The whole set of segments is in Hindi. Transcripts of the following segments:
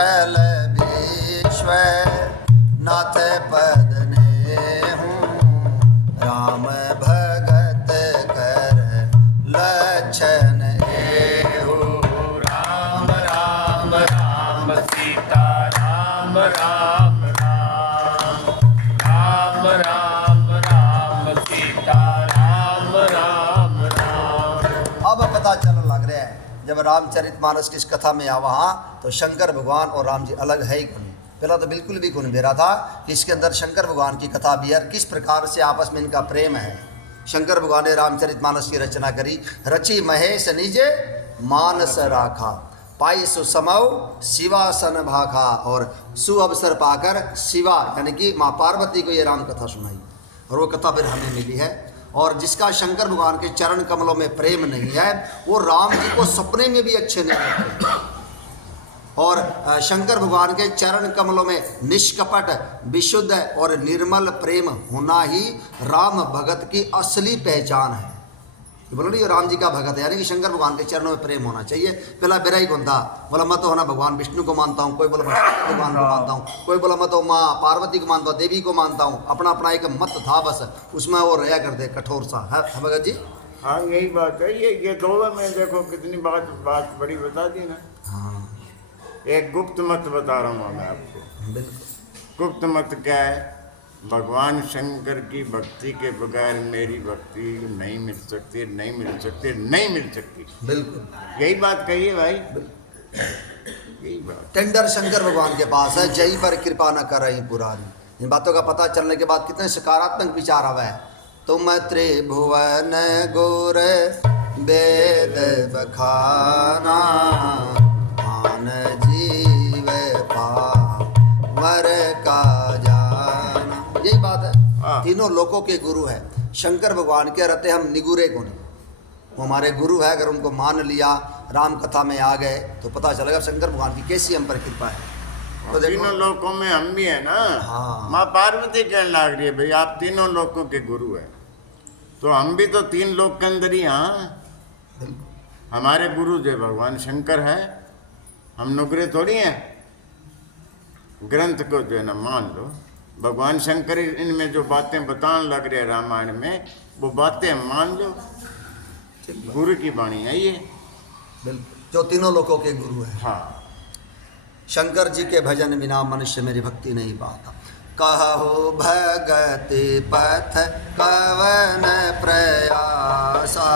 कौशल विश्व नाथ पद ने हूँ, राम भगत कर लक्षण एहु। राम राम राम सीता राम राम राम, राम राम राम सीता राम राम राम। अब पता चलने लग रहा है जब रामचरितमानस की इस कथा में आवा तो शंकर भगवान और राम जी अलग है ही कौन। पहला तो बिल्कुल भी कौन बेरा था कि इसके अंदर शंकर भगवान की कथा भी है, किस प्रकार से आपस में इनका प्रेम है। शंकर भगवान ने रामचरितमानस की रचना करी, रची महेश निजे मानस राखा, पाई सुसमौ शिवासन भाखा, और सु अवसर पाकर शिवा यानी कि माँ पार्वती को ये राम कथा सुनाई और वो कथा फिर हमें मिली है। और जिसका शंकर भगवान के चरण कमलों में प्रेम नहीं है वो राम जी को सपने में भी अच्छे नहीं लगते। और शंकर भगवान के चरण कमलों में निष्कपट विशुद्ध और निर्मल प्रेम होना ही राम भगत की असली पहचान है। बोलो नहीं, राम जी का भगत है यानी कि शंकर भगवान के चरणों में प्रेम होना चाहिए। पहला बेरा ही कौन था, बोला मैं तो होना भगवान विष्णु को मानता हूँ, कोई बोला भगवान को मानता हूँ, कोई बोला मैं तो माँ पार्वती को मानता हूँ, देवी को मानता हूँ। अपना अपना एक मत था बस, उसमें वो रहा करते कठोर सा है भगत जी। हाँ यही बात है। ये दोनों में देखो कितनी बात बड़ी बता दी ना। हाँ एक गुप्त मत बता रहा हूँ मैं आपको। बिल्कुल। गुप्त मत क्या है, भगवान शंकर की भक्ति के बगैर मेरी भक्ति नहीं मिल सकती, नहीं मिल सकती, नहीं मिल सकती। बिल्कुल यही बात कही है भाई, यही बात। टेंडर शंकर भगवान के पास है, जय पर कृपा न कर रही पुरानी। इन बातों का पता चलने के बाद कितने सकारात्मक विचार आवा है। तुम त्रिभुवन गुर वेद बखाना, मान जीव पावर का जाना। यही बात है, तीनों लोकों के गुरु है शंकर भगवान के, रहते हम निगुरे को नहीं, वो हमारे गुरु है। अगर उनको मान लिया, राम कथा में आ गए तो पता चलेगा शंकर भगवान की कैसी हम पर कृपा है। तो तीनों लोकों में हम भी है ना। हाँ। माँ पार्वती कहने लग रही है भाई आप तीनों लोकों के गुरु है, तो हम भी तो तीन लोक के अंदर ही। हाँ हमारे गुरु जो भगवान शंकर है, हम नुकरे थोड़ी हैं। ग्रंथ को जो है ना मान लो, भगवान शंकर इनमें जो बातें बताने लग रहे हैं रामायण में, वो बातें मान लो। गुरु की वाणी है ये, बिल्कुल, जो तीनों लोकों के गुरु है। हाँ। शंकर जी के भजन बिना मनुष्य मेरी भक्ति नहीं पाता। कहो भगति पथ कवन प्रयासा,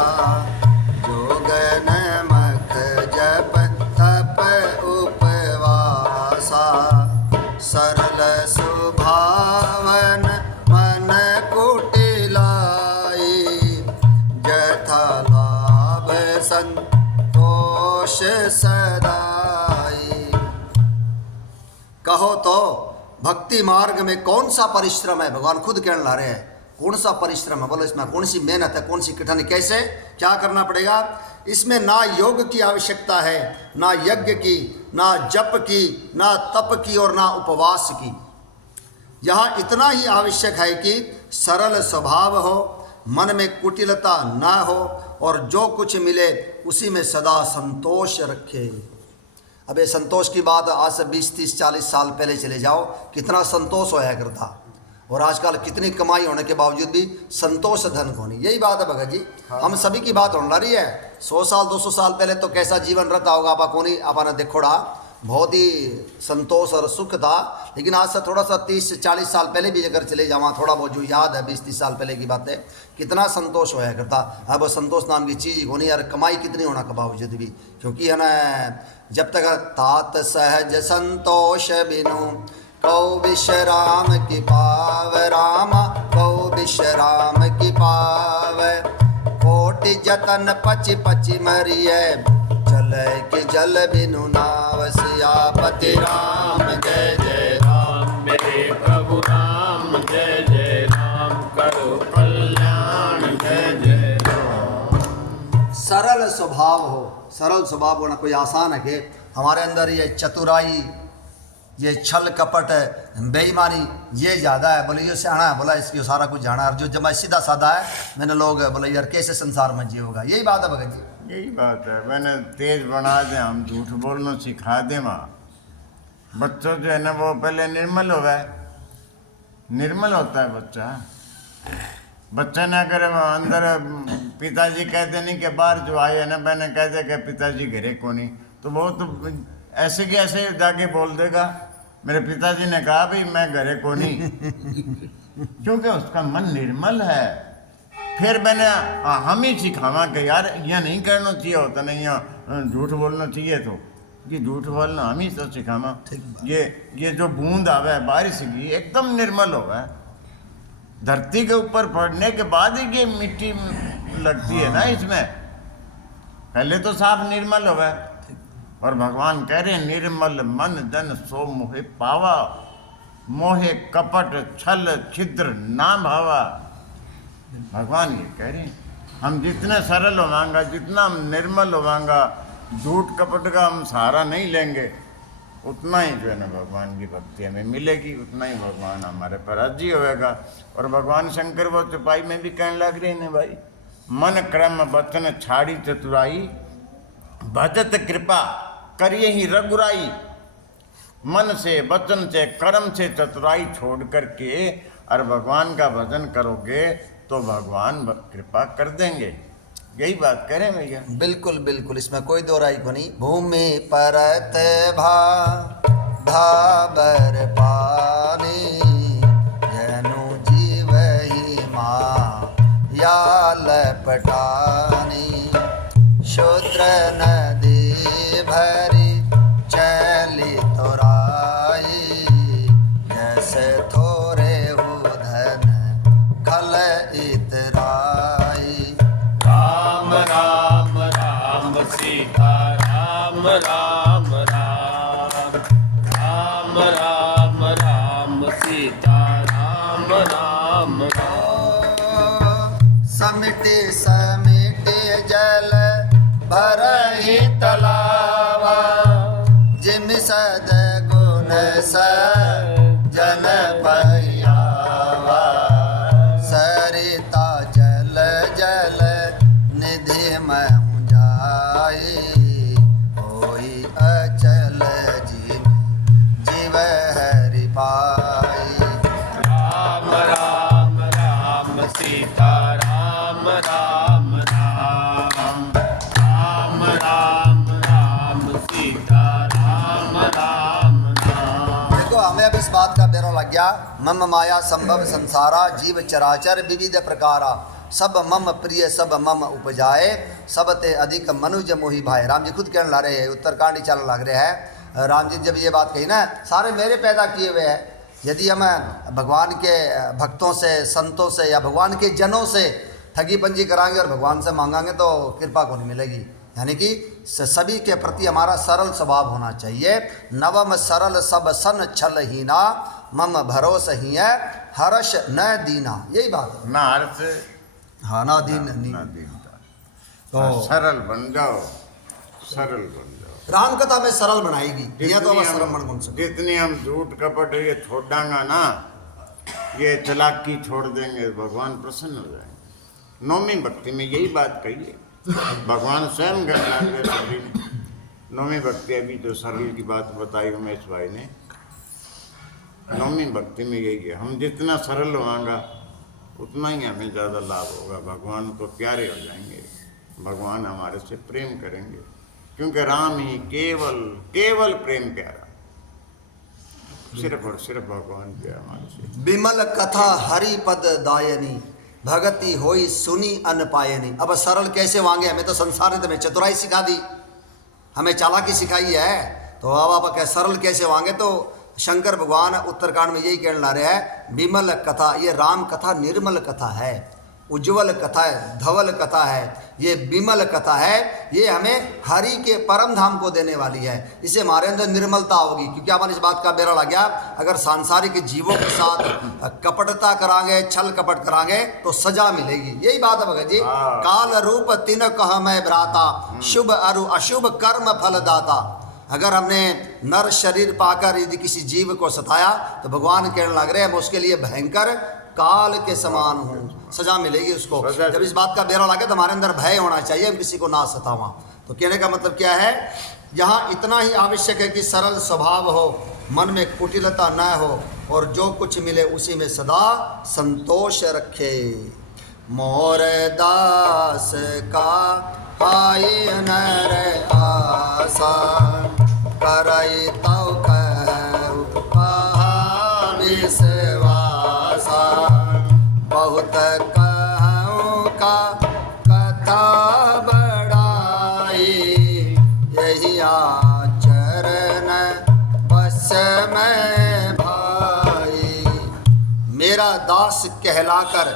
जोगन मख जप तप उपवासा, सरल सुभावन मन कुटिलाई, जथा लाभ संतोष सदाई। कहो तो भक्ति मार्ग में कौन सा परिश्रम है, भगवान खुद कहने ला रहे हैं कौन सा परिश्रम है। बोलो इसमें कौन सी मेहनत है, कौन सी कठिनाई, कैसे क्या करना पड़ेगा। इसमें ना योग की आवश्यकता है, ना यज्ञ की, ना जप की, ना तप की और ना उपवास की। यहाँ इतना ही आवश्यक है कि सरल स्वभाव हो, मन में कुटिलता ना हो और जो कुछ मिले उसी में सदा संतोष रखे। अब ये संतोष की बात आज से 20, 30, 40 साल पहले चले जाओ, कितना संतोष होया करता, और आजकल कितनी कमाई होने के बावजूद भी संतोष धन को नहीं। यही बात है भगत जी। हाँ। हम सभी की बात होने रही है। 100 साल 200 साल पहले तो कैसा जीवन रहता होगा आपा को नहीं, आपा ने देखोड़ा बहुत ही संतोष और सुख था। लेकिन आज से थोड़ा सा 30-40 साल पहले भी अगर चले जाओ, थोड़ा बहुत जो याद है 20-30 साल पहले की बात है, कितना संतोष होया करता। अब वो संतोष नाम की चीज़ को नहीं, यार कमाई कितनी होना के बावजूद भी, क्योंकि है ना जब तक तात सहज संतोष बिनु, कौ विश्राम की पाव रामा, कौ विश्राम की पाव, कोटि जतन पचि पचि मरिय, चले कि जल बिनु नाव, सियापति राम जय जय राम, मेरे प्रभु राम जय जय राम, करो कल्याण जय जय राम। सरल स्वभाव हो, सरल स्वभाव होना कोई आसान है कि हमारे अंदर ये चतुराई, ये छल कपट बेईमानी ये ज़्यादा है। बोले ये सियाना है, बोला इसकी सारा कुछ जाना है, और जो जमा सीधा साधा है मैंने लोग बोले यार कैसे संसार में जिए होगा। यही बात है भगत जी। यही बात है। मैंने तेज बना दे, हम झूठ बोलना सिखा दे माँ, बच्चों जो है ना वो पहले निर्मल हो गए, निर्मल होता है बच्चा। बच्चा ने अगर अंदर पिताजी कहते नहीं कि बाहर जो आए है ना मैंने कह दे कि पिताजी घरे को नहीं, तो वो तो ऐसे कि ऐसे जाके बोल देगा मेरे पिताजी ने कहा भाई मैं घरे को नहीं, क्योंकि उसका मन निर्मल है। फिर मैंने हम ही सिखावा कि यार यह नहीं करना चाहिए होता, नहीं झूठ बोलना चाहिए, तो ये झूठ बोलना हम ही तो सिखावा। ये जो बूंद आवे बारिश की एकदम निर्मल होगा, धरती के ऊपर पड़ने के बाद ही ये मिट्टी लगती है ना, इसमें पहले तो साफ निर्मल होगा। और भगवान कह रहे निर्मल मन जन सो मोहे पावा, मोहे कपट छल छिद्र ना भावा। भगवान ये कह रहे हैं हम जितने सरल होवांगा, जितना हम निर्मल होवांगा, झूठ कपट का हम सहारा नहीं लेंगे, उतना ही जो है ना भगवान की भक्ति हमें मिलेगी, उतना ही भगवान हमारे पर राजी होएगा। और भगवान शंकर वो चौपाई में भी कहने लग रहे हैं भाई, मन क्रम वचन छाड़ी चतुराई, भजत कृपा करिए ही रघुराई। मन से वचन से कर्म से चतुराई छोड़ करके और भगवान का भजन करोगे तो भगवान कृपा कर देंगे। यही बात करें भैया। बिल्कुल बिल्कुल, इसमें कोई दो राय को नहीं। भूमि परत भा धाबर पानी, जनु जीव ही माँ या लपटानी। शूद्र नदी भरी चली तोराई, जैसे थोरे हो धन खल इतराई। राम राम राम सीता राम राम राम, राम राम राम सीता राम राम राम। समिटे समिटे जल भरहि तलावा, जिम सद गुण जन पहियावा। सरिता जल जल निधि में जाई, होई अचल जीव हरि पाई। राम राम राम सीता राम राम राम, राम राम राम सीता राम राम राम। देखो हमें अब इस बात का बेरो लग गया, मम माया संभव संसारा, जीव चराचर विविध प्रकारा। सब मम प्रिय सब मम उपजाए, सब ते अधिक मनुज मोहि भाई। राम जी खुद कहने ला रहे हैं, उत्तरकांडी चल लग रहे हैं। राम जी जब ये बात कही ना, सारे मेरे पैदा किए हुए हैं। यदि हम भगवान के भक्तों से, संतों से या भगवान के जनों से ठगी पंजी कराएंगे और भगवान से मांगांगे तो कृपा को नहीं मिलेगी। यानी कि सभी के प्रति हमारा सरल स्वभाव होना चाहिए। नवम सरल सब सन छल हीना, मम भरोस ही है हर्ष न दीना। यही बात है ना हर्ष हाँ ना दीन ना दीनता। तो सरल बन जाओ, सरल बन जाओ। राम कथा में सरल बनाएगी, यह तो बस सरल बन सकते। जितनी हम झूठ कपट ये छोड़ डांगा ना, ये चालाकी छोड़ देंगे, भगवान प्रसन्न हो जाएंगे। नौमी भक्ति में यही बात कही है, भगवान स्वयं गए। नौमी भक्ति अभी जो सरल की बात बताई उमेश भाई ने, नौमी भक्ति में यही है, हम जितना सरल होगा उतना ही हमें ज़्यादा लाभ होगा, भगवान को प्यारे हो जाएंगे, भगवान हमारे से प्रेम करेंगे, क्योंकि राम ही केवल केवल प्रेम प्यारा, सिर्फ और सिर्फ भगवान प्यारा हमारे से। विमल कथा हरि पद दायनी, भगति होई सुनी अन पायनी। अब सरल कैसे मांगे, हमें तो संसार ने तुम्हें चतुराई सिखा दी, हमें चालाकी सिखाई है, तो अब आप सरल कैसे मांगे। तो शंकर भगवान उत्तरकांड में यही कहने ला रहे हैं, विमल कथा, ये राम कथा निर्मल कथा है, उज्ज्वल कथा है, धवल कथा है, ये विमल कथा है, ये हमें हरि के परम धाम को देने वाली है। इससे हमारे अंदर निर्मलता होगी, क्योंकि अपन इस बात का बेरा लग गया, अगर सांसारिक जीवों के साथ कपटता करांगे, छल कपट करांगे तो सजा मिलेगी। यही बात है भगत जी। काल रूप तिन कह मैं भ्राता, शुभ अरु अशुभ कर्म फल दाता। अगर हमने नर शरीर पाकर यदि किसी जीव को सताया तो भगवान कहने लग रहे हैं मैं उसके लिए भयंकर काल के समान हूँ, सजा मिलेगी उसको। जब इस बात का बेरा लगे तो हमारे अंदर भय होना चाहिए, हम किसी को ना सतावा। तो कहने का मतलब क्या है, यहाँ इतना ही आवश्यक है कि सरल स्वभाव हो, मन में कुटिलता न हो और जो कुछ मिले उसी में सदा संतोष रखे। मोर दास का आए नर आशा करई तव कहु विश्वासा। बहुत कहूँ का कथा बढ़ाई यही आचरण बस में भाई। मेरा दास कहलाकर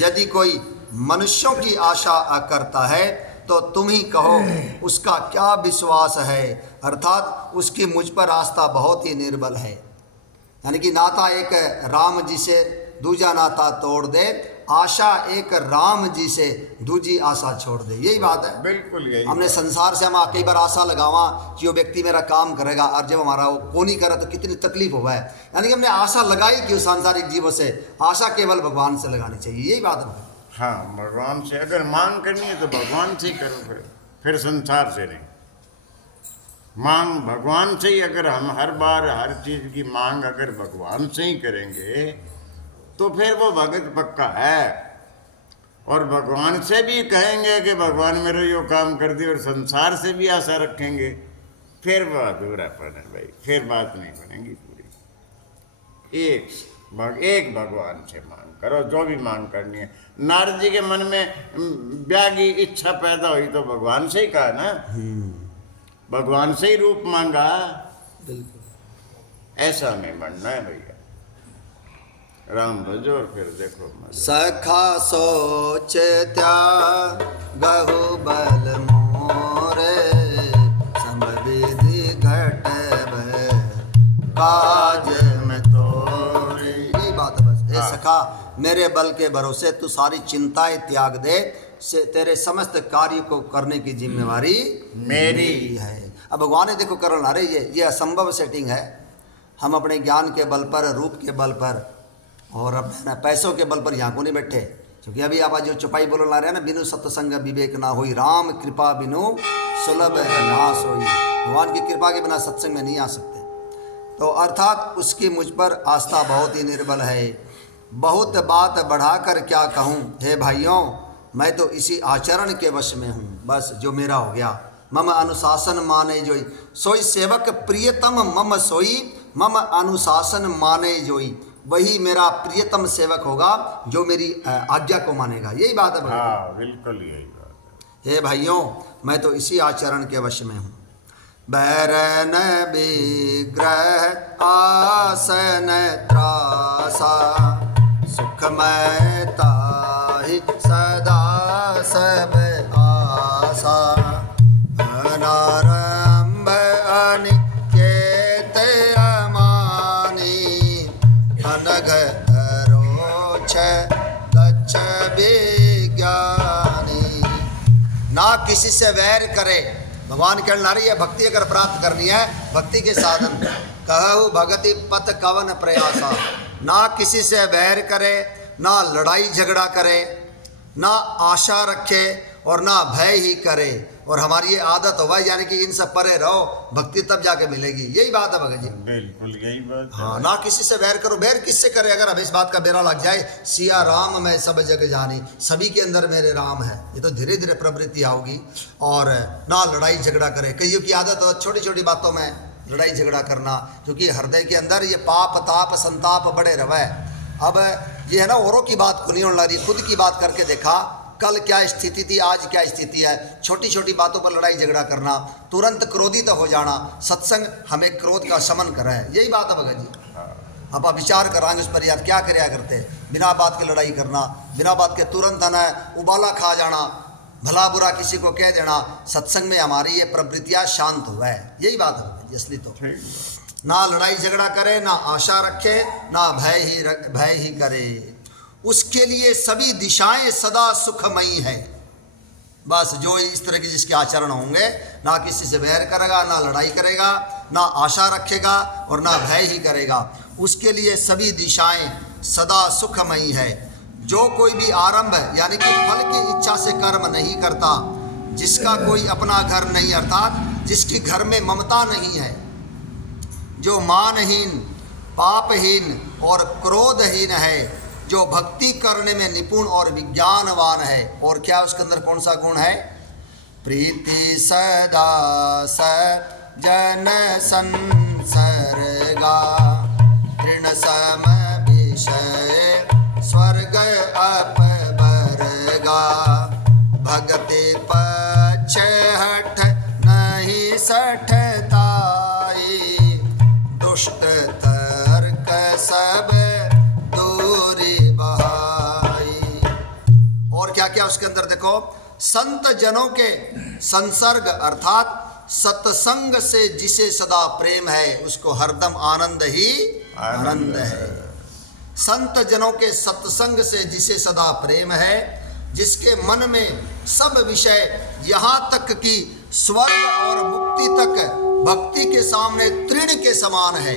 यदि कोई मनुष्यों की आशा करता है तो तुम ही कहो उसका क्या विश्वास है, अर्थात उसकी मुझ पर आस्था बहुत ही निर्बल है। यानी कि नाता एक राम जी से दूजा नाता तोड़ दे, आशा एक राम जी से दूजी आशा छोड़ दे। यही बात है, बिल्कुल यही। हमने संसार से हम कई बार आशा लगावा कि वो व्यक्ति मेरा काम करेगा और जब हमारा वो को नहीं करे तो कितनी तकलीफ हुआ है। यानी कि हमने आशा लगाई क्यों सांसारिक जीवों से, आशा केवल भगवान से लगानी चाहिए। यही बात है। हाँ, भगवान से अगर मांग करनी है तो भगवान से ही करो, फिर संसार से नहीं। मांग भगवान से ही, अगर हम हर बार हर चीज़ की मांग अगर भगवान से ही करेंगे तो फिर वो भगत पक्का है। और भगवान से भी कहेंगे कि भगवान मेरा यो काम कर दिए और संसार से भी आशा रखेंगे, फिर वो अधूरापन है भाई, फिर बात नहीं बनेगी पूरी। एक भगवान से मांग करो जो भी मांग करनी है। नारद जी के मन में ब्यागी इच्छा पैदा हुई तो भगवान से ही कहा ना, भगवान से ही रूप मांगा। बिल्कुल ऐसा नहीं बनना है भैया, राम भजो और फिर देखो। सखा सोच त्यागहु बल मोरे समविधि घटब काज में तोरे। यही बात है बस। हे सखा, मेरे बल के भरोसे तू सारी चिंताएं त्याग दे, से तेरे समस्त कार्य को करने की जिम्मेवारी मेरी है। अब भगवान ने देखो करण ला रहे, ये असंभव सेटिंग है। हम अपने ज्ञान के बल पर, रूप के बल पर और अपने पैसों के बल पर यहाँ को नहीं बैठे। क्योंकि अभी आप जो चुपाई बोल ला रहे हैं ना, बिनु सत्संग विवेक ना होई, राम कृपा बिनु सुलभ नाश होई। भगवान की कृपा के बिना सत्संग में नहीं आ सकते। तो अर्थात उसकी मुझ पर आस्था बहुत ही निर्बल है। बहुत बात बढ़ाकर क्या कहूँ, हे भाइयों मैं तो इसी आचरण के वश में हूँ। बस जो मेरा हो गया। मम अनुशासन माने जोई, सोई सेवक प्रियतम मम सोई, मम अनुशासन माने जोई। वही मेरा प्रियतम सेवक होगा जो मेरी आज्ञा को मानेगा। यही बात है भगवान। हाँ, बिल्कुल यही बात है। हे भाइयों मैं तो इसी आचरण के वश में हूँ। बैरन विग्रह आसन त्रासा, सुखमय ताहि सदा सब आशा। अनारंभ अनिकेत अमानी, अनघ रोच गच्छ विज्ञानी। ना किसी से वैर करे। भगवान कहने ला रही है भक्ति अगर प्राप्त करनी है, भक्ति के साधन कहु भगति पथ कवन प्रयासा। ना किसी से वैर करे, ना लड़ाई झगड़ा करे, ना आशा रखे और ना भय ही करे। और हमारी ये आदत होगा, यानी कि इन सब परे रहो, भक्ति तब जाके मिलेगी। यही बात है भगत जी। बिल्कुल यही बात है। हाँ, ना किसी से वैर करो। वैर किससे करे? अगर हमें इस बात का बेरा लग जाए, सिया राम मैं सब जग जानी, सभी के अंदर मेरे राम है, ये तो धीरे धीरे प्रवृत्ति आओगी। और ना लड़ाई झगड़ा करे। कईयों की आदत हो छोटी छोटी बातों में लड़ाई झगड़ा करना, क्योंकि हृदय के अंदर ये पाप ताप संताप बड़े रवे। अब ये है ना, औरों की बात खुली होने लगी, खुद की बात करके देखा कल क्या स्थिति थी, आज क्या स्थिति है। छोटी छोटी बातों पर लड़ाई झगड़ा करना, तुरंत क्रोधित हो जाना। सत्संग हमें क्रोध का शमन करे। यही बात है भगत जी। अब आप विचार कराएंगे उस पर, याद क्या कराया करते, बिना बात के लड़ाई करना, बिना बात के तुरंत है ना उबाला खा जाना, भला बुरा किसी को कह देना। सत्संग में हमारी ये प्रवृत्तियाँ शांत हुआ है। यही बात है असली। तो ना लड़ाई झगड़ा करे, ना आशा रखे, ना भय ही करे। उसके लिए सभी दिशाएं सदा सुखमयी है। बस जो इस तरह के जिसके आचरण होंगे, ना किसी से वैर करेगा, ना लड़ाई करेगा, ना आशा रखेगा और ना भय ही करेगा, उसके लिए सभी दिशाएं सदा सुखमयी है। जो कोई भी आरंभ यानी कि फल की इच्छा से कर्म नहीं करता, जिसका कोई अपना घर नहीं, अर्थात जिसकी घर में ममता नहीं है, जो मानहीन, पापहीन और क्रोधहीन है, जो भक्ति करने में निपुण और विज्ञानवान है। और क्या उसके अंदर कौन सा गुण है? प्रीति सदा सजन संसर्गा, तृण सम विषय स्वर्ग अपवर्गा, भगति पक्ष हठ नहीं सठताई, दुष्ट तर्क सब दूरी बहाई। और क्या क्या उसके अंदर देखो, संत जनों के संसर्ग अर्थात सत्संग से जिसे सदा प्रेम है, उसको हरदम आनंद ही आनंद है। संत जनों के सत्संग से जिसे सदा प्रेम है, जिसके मन में सब विषय यहाँ तक कि स्वर्ग और मुक्ति तक भक्ति के सामने तृण के समान है,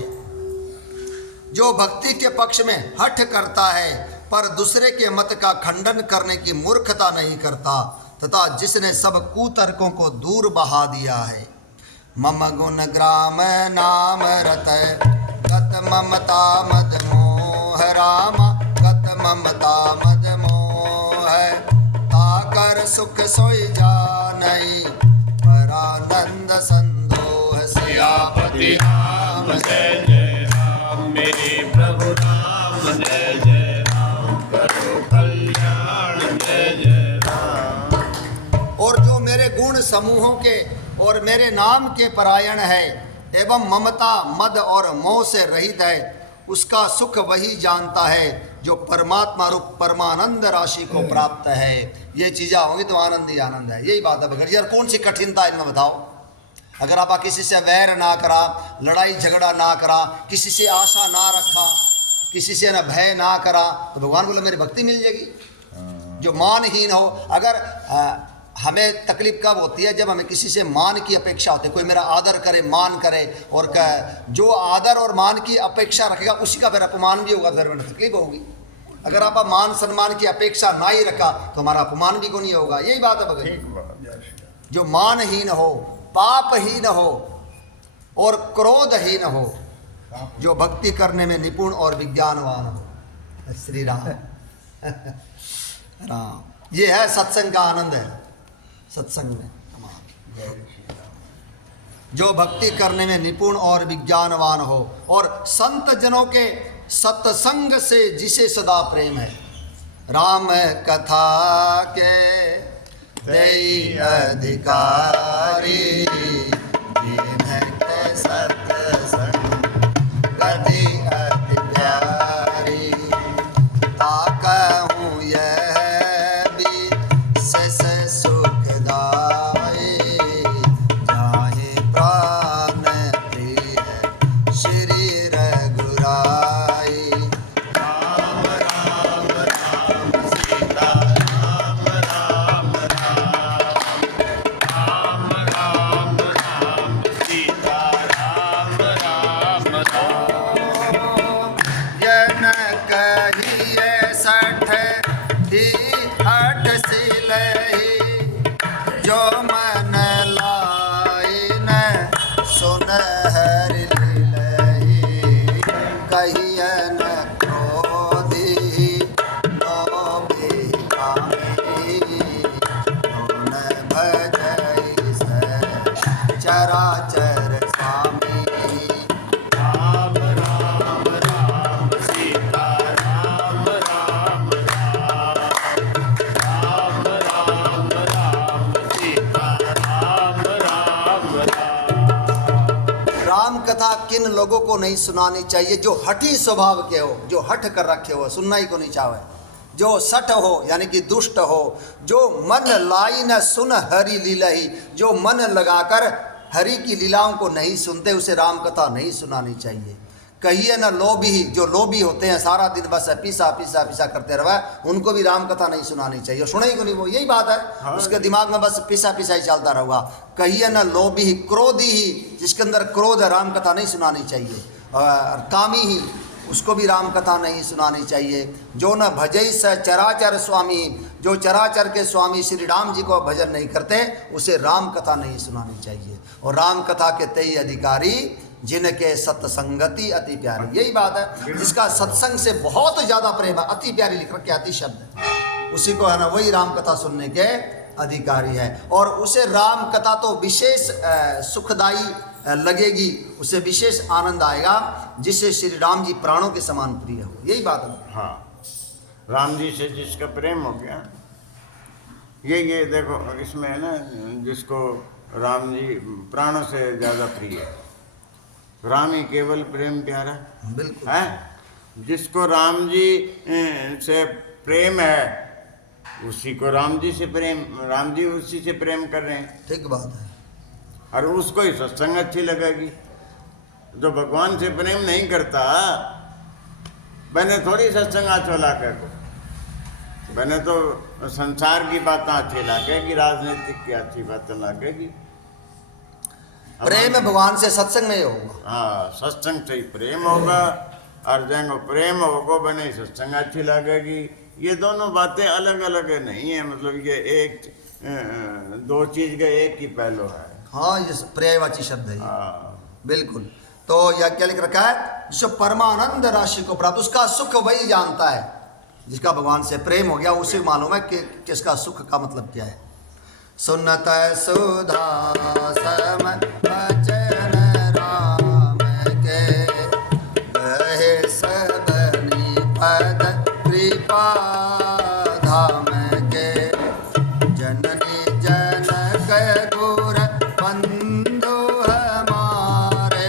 जो भक्ति के पक्ष में हठ करता है पर दूसरे के मत का खंडन करने की मूर्खता नहीं करता, तथा जिसने सब कुतर्कों को दूर बहा दिया है। मम गुण ग्राम नाम रत गत ममता मद मोह, रामा गत ममता मद मोह, ताकर सुख सोई जानई परानंद संदोह। सियापति राम जय जय राम, मेरे प्रभु राम जय जय राम, करो कल्याण जय जय राम। और जो मेरे गुण समूहों के और मेरे नाम के परायण है एवं ममता मद और मोह से रहित है, उसका सुख वही जानता है जो परमात्मा रूप परमानंद राशि को प्राप्त है। ये चीज़ें होंगी तो आनंद ही आनंद है। यही बात है भगत जी। यार कौन सी कठिनता इनमें बताओ? अगर आप किसी से वैर ना करा, लड़ाई झगड़ा ना करा, किसी से आशा ना रखा, किसी से ना भय ना करा, तो भगवान बोले मेरी भक्ति मिल जाएगी। जो मानहीन हो, अगर हमें तकलीफ कब होती है? जब हमें किसी से मान की अपेक्षा होती है, कोई मेरा आदर करे, मान करे, और जो आदर और मान की अपेक्षा रखेगा उसी का फिर अपमान भी होगा, फिर में तकलीफ होगी। अगर आप मान सम्मान की अपेक्षा ना ही रखा तो हमारा अपमान भी को नहीं होगा। यही बात है भगत। जो मानहीन हो, पापहीन हो और क्रोधहीन हो, जो भक्ति करने में निपुण और विज्ञानवान हो। श्री राम राम, ये है सत्संग का आनंद है। सत्संग में जो भक्ति करने में निपुण और विज्ञानवान हो, और संत जनों के सत्संग से जिसे सदा प्रेम है। राम कथा के देई अधिकारी, दीन के सत्संग गति अति प्यारी, ताकहूँ यह भी सस सुखदाई, जाहि प्राण प्रिय श्री रघुराई। राम राम राम सीता राम राम राम, राम राम राम सीता राम राम राम। यन कहिए सठ ही हठ सिलहि, जो मन लाई न सुन हरि लीलहि, कहिए न क्रोधी नो बिकामी, न भजहि चराचर स्वामी। राम राम राम सीता राम राम राम, राम राम सीता राम राम राम। राम कथा किन लोगों को नहीं सुनानी चाहिए? जो हठी स्वभाव के हो, जो हठ कर रखे हो, सुनना ही को नहीं चाहे, जो सठ हो यानी कि दुष्ट हो, जो मन लाई न सुन हरि लीलहि, जो मन लगाकर हरि की लीलाओं को नहीं सुनते, उसे राम कथा नहीं सुनानी चाहिए। कहिए न लोभी, जो लोभी होते हैं सारा दिन बस पीसा पीसा पीसा करते रहे, उनको भी राम कथा नहीं सुनानी चाहिए। सुने ही को नहीं, वो यही बात है, उसके दिमाग में बस पीसा पीसा ही चलता रहेगा। कहिए न लोभी, क्रोधी ही, जिसके अंदर क्रोध है, राम कथा नहीं सुनानी चाहिए। और कामी ही, उसको भी राम कथा नहीं सुनानी चाहिए। जो न भजई स चराचर स्वामी, जो चराचर के स्वामी श्री राम जी को भजन नहीं करते, उसे राम कथा नहीं सुनानी चाहिए। और राम कथा के तेई अधिकारी जिनके सत्संगति अति प्यारी। यही बात है, जिसका सत्संग से बहुत ज़्यादा प्रेम है, अति प्यारी लिख रखे, अति शब्द है, उसी को है ना वही राम कथा सुनने के अधिकारी है। और उसे राम कथा तो विशेष सुखदाई लगेगी, उसे विशेष आनंद आएगा जिससे श्री राम जी प्राणों के समान प्रिय हो। यही बात है। हाँ, राम जी से जिसका प्रेम हो गया, ये देखो इसमें है ना, जिसको राम जी प्राणों से ज़्यादा प्रिय है, राम ही केवल प्रेम प्यारा बिल्कुल है। जिसको राम जी से प्रेम है, उसी को राम जी से प्रेम, राम जी उसी से प्रेम कर रहे हैं। ठीक बात है। और उसको ही सत्संग अच्छी लगेगी। जो भगवान से प्रेम नहीं करता, मैंने थोड़ी सत्संग अच्छो लागे को, मैंने तो संसार की बातें अच्छी लगेगी, राजनीतिक की अच्छी बातें लगेगी। प्रेम भगवान से सत्संग में होगा। हाँ, सत्संग से ही प्रेम होगा, और जंग प्रेम होगा बने ही सत्संग अच्छी लगेगी। ये दोनों बातें अलग अलग नहीं है, मतलब ये एक दो चीज का एक ही पहलू है। हाँ, ये पर्यायवाची शब्द है ये। हाँ, बिल्कुल। तो यह क्या लिख रखा है, जो परमानंद राशि को प्राप्त, उसका सुख वही जानता है। जिसका भगवान से प्रेम हो गया उसे मालूम है कि किसका सुख का मतलब क्या है। सुनत सुधा सम वचन राम के, गहे सब निपद कृपा धाम के, जननी जनक गुर बंधु हमारे,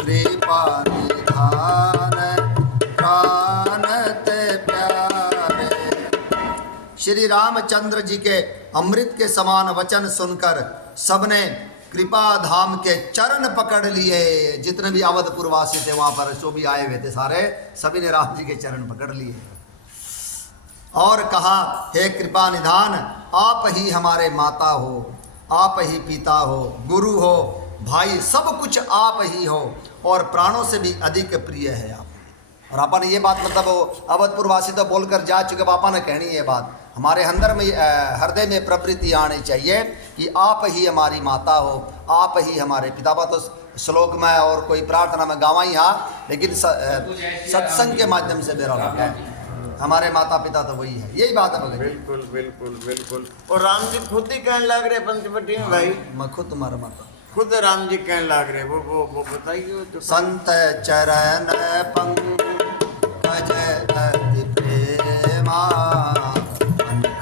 कृपा निधान प्राण ते प्यारे। श्री रामचंद्र जी के अमृत के समान वचन सुनकर सबने कृपा धाम के चरण पकड़ लिए। जितने भी अवधपुरवासी थे वहां पर, जो भी आए हुए थे सारे, सभी ने राम जी के चरण पकड़ लिए और कहा, हे कृपा निधान, आप ही हमारे माता हो, आप ही पिता हो, गुरु हो, भाई, सब कुछ आप ही हो, और प्राणों से भी अधिक प्रिय है आप। और आपा ने ये बात, मतलब वो अवधपुरवासी तो बोलकर जा चुके, पापा ने कहनी ये बात हमारे अंदर में, हृदय में प्रवृत्ति आनी चाहिए कि आप ही हमारी माता हो, आप ही हमारे पिता। बात तो श्लोक में और कोई प्रार्थना में गावा ही, हाँ, लेकिन सत्संग के माध्यम से मेरा लगा है, हमारे माता पिता तो वही है। यही बात है भगत। बिल्कुल बिल्कुल बिल्कुल। और राम जी खुद ही कहने लग रहे पंचवटी में, भाई मैं खुद तुम्हारा माता, खुद राम जी कहने लग रहे, वो बताइए तो। संत चरण पंकज अति प्रेमा,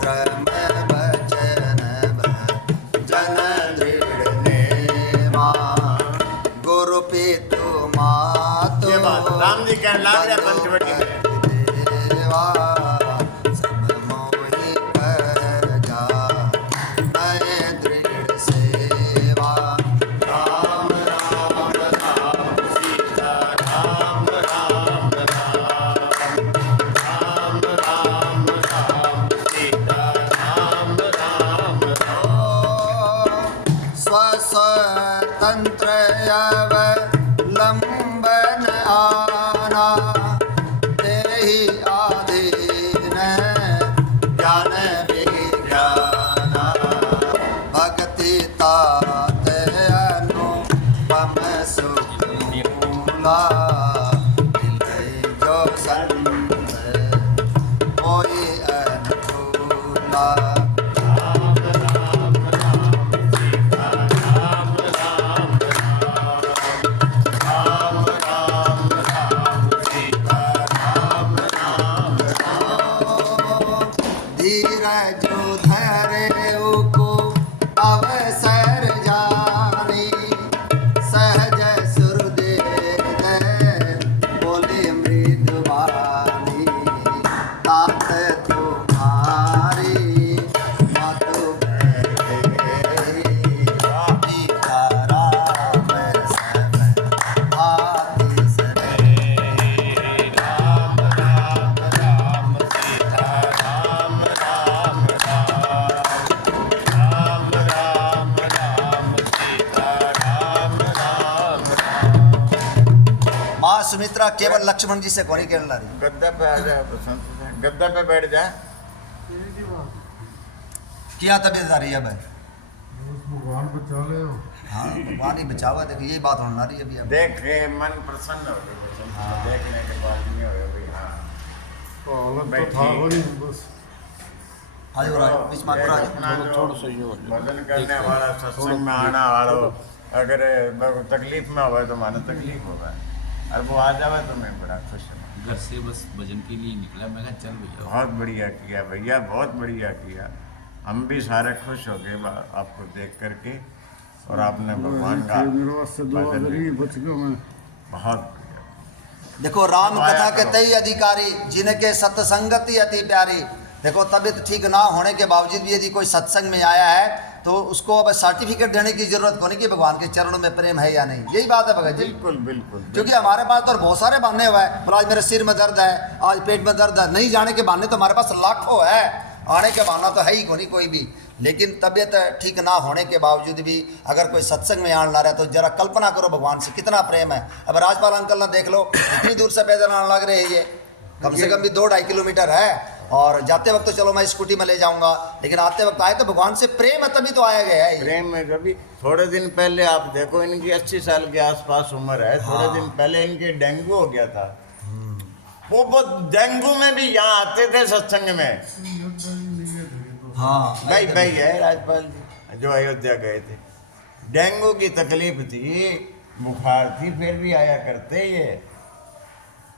क्रम वचन भजन दृढ़ नेमा, गुरु पितु मातु, ये बात राम जी कहने लग रहे पंचवटी में। देवा सब मोहि कर जा, मैं दृढ़ सेवा। राम राम राम सीता राम राम राम, राम राम राम सीता राम राम राम। स्वस्वतंत्र अवलंबन आना, तेहि आधीन ज्ञान विज्ञाना, भक्ति तात अनुपम सुख मूला, मिलै जो संत होई अनुकूला। धीरज धरे को अवसर जानी, सहज सुर दे बोले मृदुवानी, तात तुम्हारी मातु पिता राम सब आदि सरे। राम राम राम सीता राम राम राम, राम राम राम सीता राम राम राम। माँ सुमित्रा केवल लक्ष्मण जी से कोनी कहने ला रही। गद्दा पे आ जाए बसंत से, गद्दा पे बैठ जाए। क्या तबीयत आ रही है भाई? भगवान हाँ भगवान ही बचावा। देखिए यही बात होने रही है अभी अब। देख के मन प्रसन्न हो गया बसंत को देखने के बाद नहीं हो भाई। हाँ आज हो रहा है बीच में पूरा अपना जो भजन करने वाला सत्संग में आना वाला अगर तकलीफ में हो तो मानो तकलीफ होगा और वो आ जावे तो मैं बड़ा खुश हूँ। घर से बस भजन के लिए निकला, मैं कहा चल भैया। बहुत बढ़िया किया भैया, बहुत बढ़िया किया। हम भी सारे खुश हो गए आपको देख करके और आपने भगवान का भजन बहुत देखो राम कथा के तई अधिकारी जिनके सत्संगति अति प्यारी। देखो तबीयत ठीक ना होने के बावजूद भी यदि कोई सत्संग में आया है तो उसको अब सर्टिफिकेट देने की जरूरत को नहीं कि भगवान के चरणों में प्रेम है या नहीं। यही बात है भगत जी। बिल्कुल बिल्कुल। क्योंकि हमारे पास तो बहुत सारे बहाने हुए हैं। बोला आज मेरे सिर में दर्द है, आज पेट में दर्द है, नहीं जाने के बहाने तो हमारे पास लाखों है, आने के बहाना तो है ही कोई कोई भी। लेकिन तबीयत ठीक ना होने के बावजूद भी अगर कोई सत्संग में आने ला रहा है तो जरा कल्पना करो भगवान से कितना प्रेम है। अब राजपाल अंकल ने देख लो इतनी दूर से पैदल आने लग रहे हैं, ये कम से कम भी 2-2.5 किलोमीटर है और जाते वक्त तो चलो मैं स्कूटी में ले जाऊंगा, लेकिन आते वक्त आए तो भगवान से प्रेम है तभी तो आया गया है। प्रेम में कभी थोड़े दिन पहले आप देखो इनकी 80 साल के आसपास उम्र है। थोड़े दिन पहले इनके डेंगू हो गया था। वो डेंगू में भी यहाँ आते थे सत्संग में। हाँ भाई है राजपाल जी जो अयोध्या गए थे, डेंगू की तकलीफ थी, बुखार थी, फिर भी आया करते, ये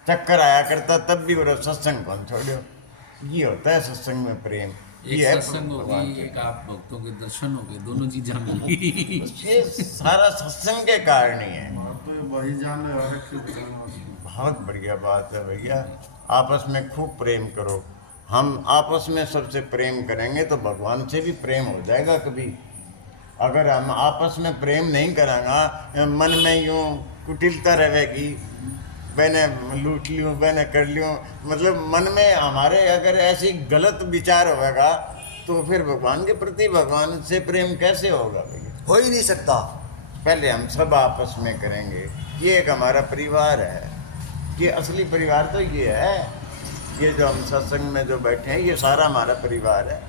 चक्कर आया करता तब भी वो सत्संग कौन छोड़ो। ये होता है सत्संग में प्रेम। एक ये है सत्संग भगवान होगी, के। एक आप भक्तों के दर्शन हो गए, दोनों चीजें मिली। ये सारा सत्संग के कारण ही है। बहुत बढ़िया बात है भैया। आपस में खूब प्रेम करो। हम आपस में सबसे प्रेम करेंगे तो भगवान से भी प्रेम हो जाएगा कभी। अगर हम आपस में प्रेम नहीं करेंगे, मन में यूँ कुटिलता रहेगी, मैंने लूट लियूँ, मैंने कर लियूँ, मतलब मन में हमारे अगर ऐसी गलत विचार होगा तो फिर भगवान के प्रति भगवान से प्रेम कैसे होगा भैया? हो ही नहीं सकता। पहले हम सब आपस में करेंगे। ये एक हमारा परिवार है, ये असली परिवार तो ये है। ये जो हम सत्संग में जो बैठे हैं ये सारा हमारा परिवार है।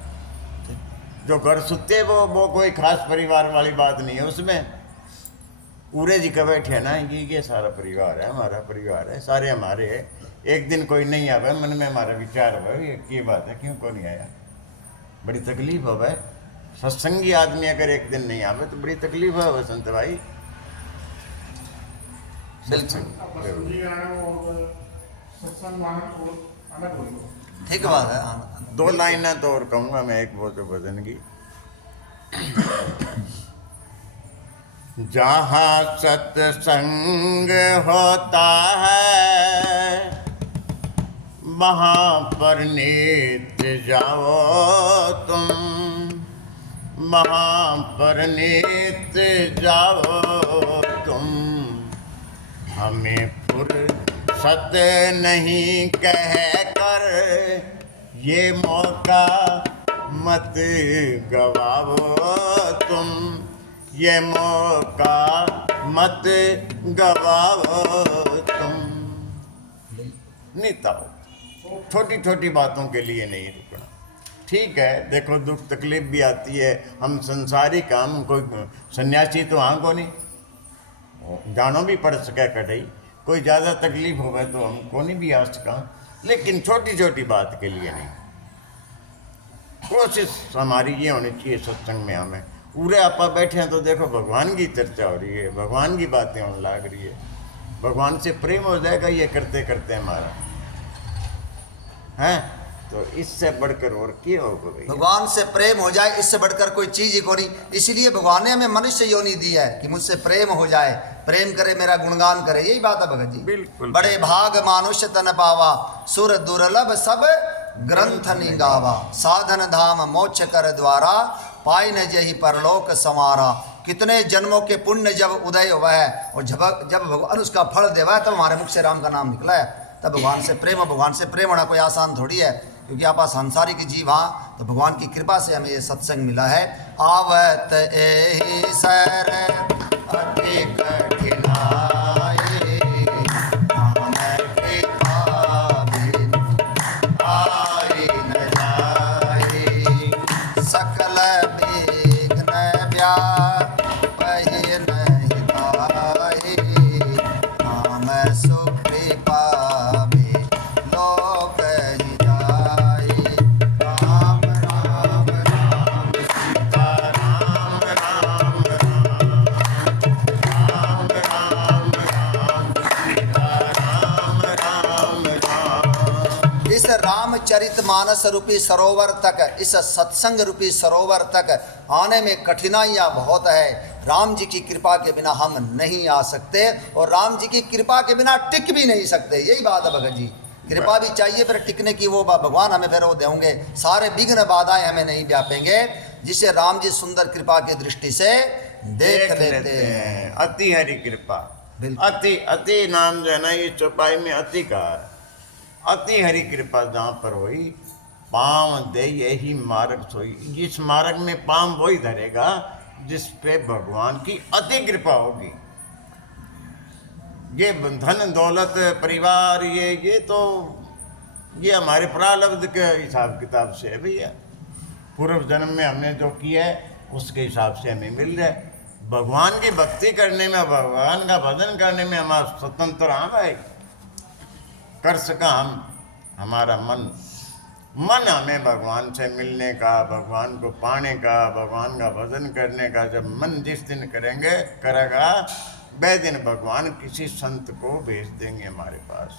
जो घर सुते वो कोई खास परिवार वाली बात नहीं है उसमें। पूरे जी का बैठे ना, ये सारा परिवार है, हमारा परिवार है, सारे हमारे है। एक दिन कोई नहीं आवे, मन में हमारा विचार हो ये बात है क्यों को नहीं आया, बड़ी तकलीफ हो भाई। सत्संगी आदमी अगर एक दिन नहीं आवे तो बड़ी तकलीफ है वसंत भाई। ठीक बात है। हाँ। 2 लाइनें तो और कहूँगा मैं, एक वो तो भजन की। जहाँ सत्संग होता है वहाँ पर नित्य जाओ तुम, वहाँ पर नित्य जाओ तुम। हमें फुर्सत नहीं कह कर ये मौका मत गवाओ तुम, ये मौका मत गवाओ तुम। नीता छोटी छोटी बातों के लिए नहीं रुकना। ठीक है, देखो दुख तकलीफ भी आती है, हम संसारी काम, कोई सन्यासी तो हाँ को नहीं जानो भी पड़ सके कटई, कोई ज़्यादा तकलीफ हो गए तो हमको नहीं भी आ सका, लेकिन छोटी छोटी बात के लिए नहीं। कोशिश हमारी ये होनी चाहिए सत्संग में, हमें पूरे आपा बैठे हैं तो देखो भगवान की चर्चा हो रही है, भगवान की बातें होने लग रही है, भगवान से प्रेम हो जाएगा ये करते करते हमारा, हैं? तो इससे बढ़कर और क्या होगा भाई? भगवान से प्रेम हो जाए, इससे बढ़कर कोई चीज ही कोई। इसीलिए भगवान ने हमें मनुष्य योनि दी है कि मुझसे प्रेम हो जाए, प्रेम करे मेरा गुणगान करे। यही बात है भगत जी। बिल्कुल। बड़े भाग मानुष तन पावा, सुर दुर्लभ सब ग्रंथ निगावा, साधन धाम मोक्ष कर द्वारा, पाई न जही परलोक समारा। कितने जन्मों के पुण्य जब उदय हुआ है और जब भगवान उसका फल देवा है तब हमारे मुख से राम का नाम निकला है। तब भगवान से प्रेम, भगवान से प्रेम होना कोई आसान थोड़ी है, क्योंकि आप सांसारिक जीव, हाँ, तो भगवान की कृपा से हमें ये सत्संग मिला है। आवत एहि सर अति कठिनाई, नाम कृपा बिनु आई न जाई, सकल विघ्न व्यापी रामचरितमानस रूपी सरोवर तक, इस सत्संग रूपी सरोवर तक आने में कठिनाइयाँ बहुत है। राम जी की कृपा के बिना हम नहीं आ सकते और राम जी की कृपा के बिना टिक भी नहीं सकते। यही बात है भगत जी, कृपा भी चाहिए फिर टिकने की, वो भगवान हमें फिर वो देंगे। सारे विघ्न बाधाएं हमें नहीं व्यापेंगे, जिसे राम जी सुंदर कृपा की दृष्टि से देख लेते हैं। अति हरि कृपा, बिल्कुल। अति अति नाम जो है ना, ये चौपाई में अति का है। अति हरि कृपा जहाँ पर हुई, पाँव दे यही मार्ग सोई। जिस मार्ग में पाँव वही धरेगा जिस पे भगवान की अति कृपा होगी। ये धन दौलत परिवार ये तो ये हमारे प्रारब्ध के हिसाब किताब से है भैया। पूर्व जन्म में हमने जो किया है उसके हिसाब से हमें मिल रहा है। भगवान की भक्ति करने में, भगवान का भजन करने में हमारा स्वतंत्र हाँ भाई कर सका हम। हमारा मन हमें भगवान से मिलने का, भगवान को पाने का, भगवान का भजन करने का जब मन जिस दिन करेगा वह दिन भगवान किसी संत को भेज देंगे हमारे पास।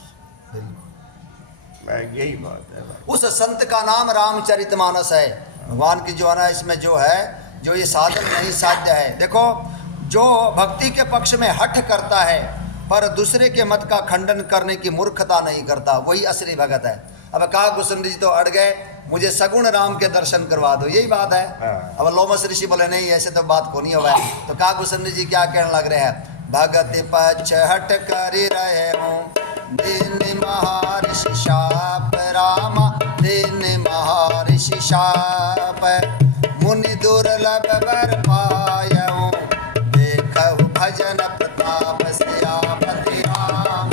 यही बात है भाई। उस संत का नाम रामचरितमानस है। भगवान की जो है ना, इसमें जो है जो ये साधन नहीं साध्य है। देखो, जो भक्ति के पक्ष में हठ करता है पर दूसरे के मत का खंडन करने की मूर्खता नहीं करता, वही असली भगत है। अब कहा कुसुम जी तो अड़ गए, मुझे सगुण राम के दर्शन करवा दो, यही बात है। अब लोमस ऋषि बोले नहीं ऐसे तो बात को नहीं होगा। तो कहा कुसुम जी क्या कहने लग रहे हैं, भगति पक्ष हट कर रहे हूँ, दिन महर्षि शाप रामा, दिन महर्षि शाप, मुनि दुर्लभ बर पायऊँ, देखहु भजन प्रताप सियापति राम।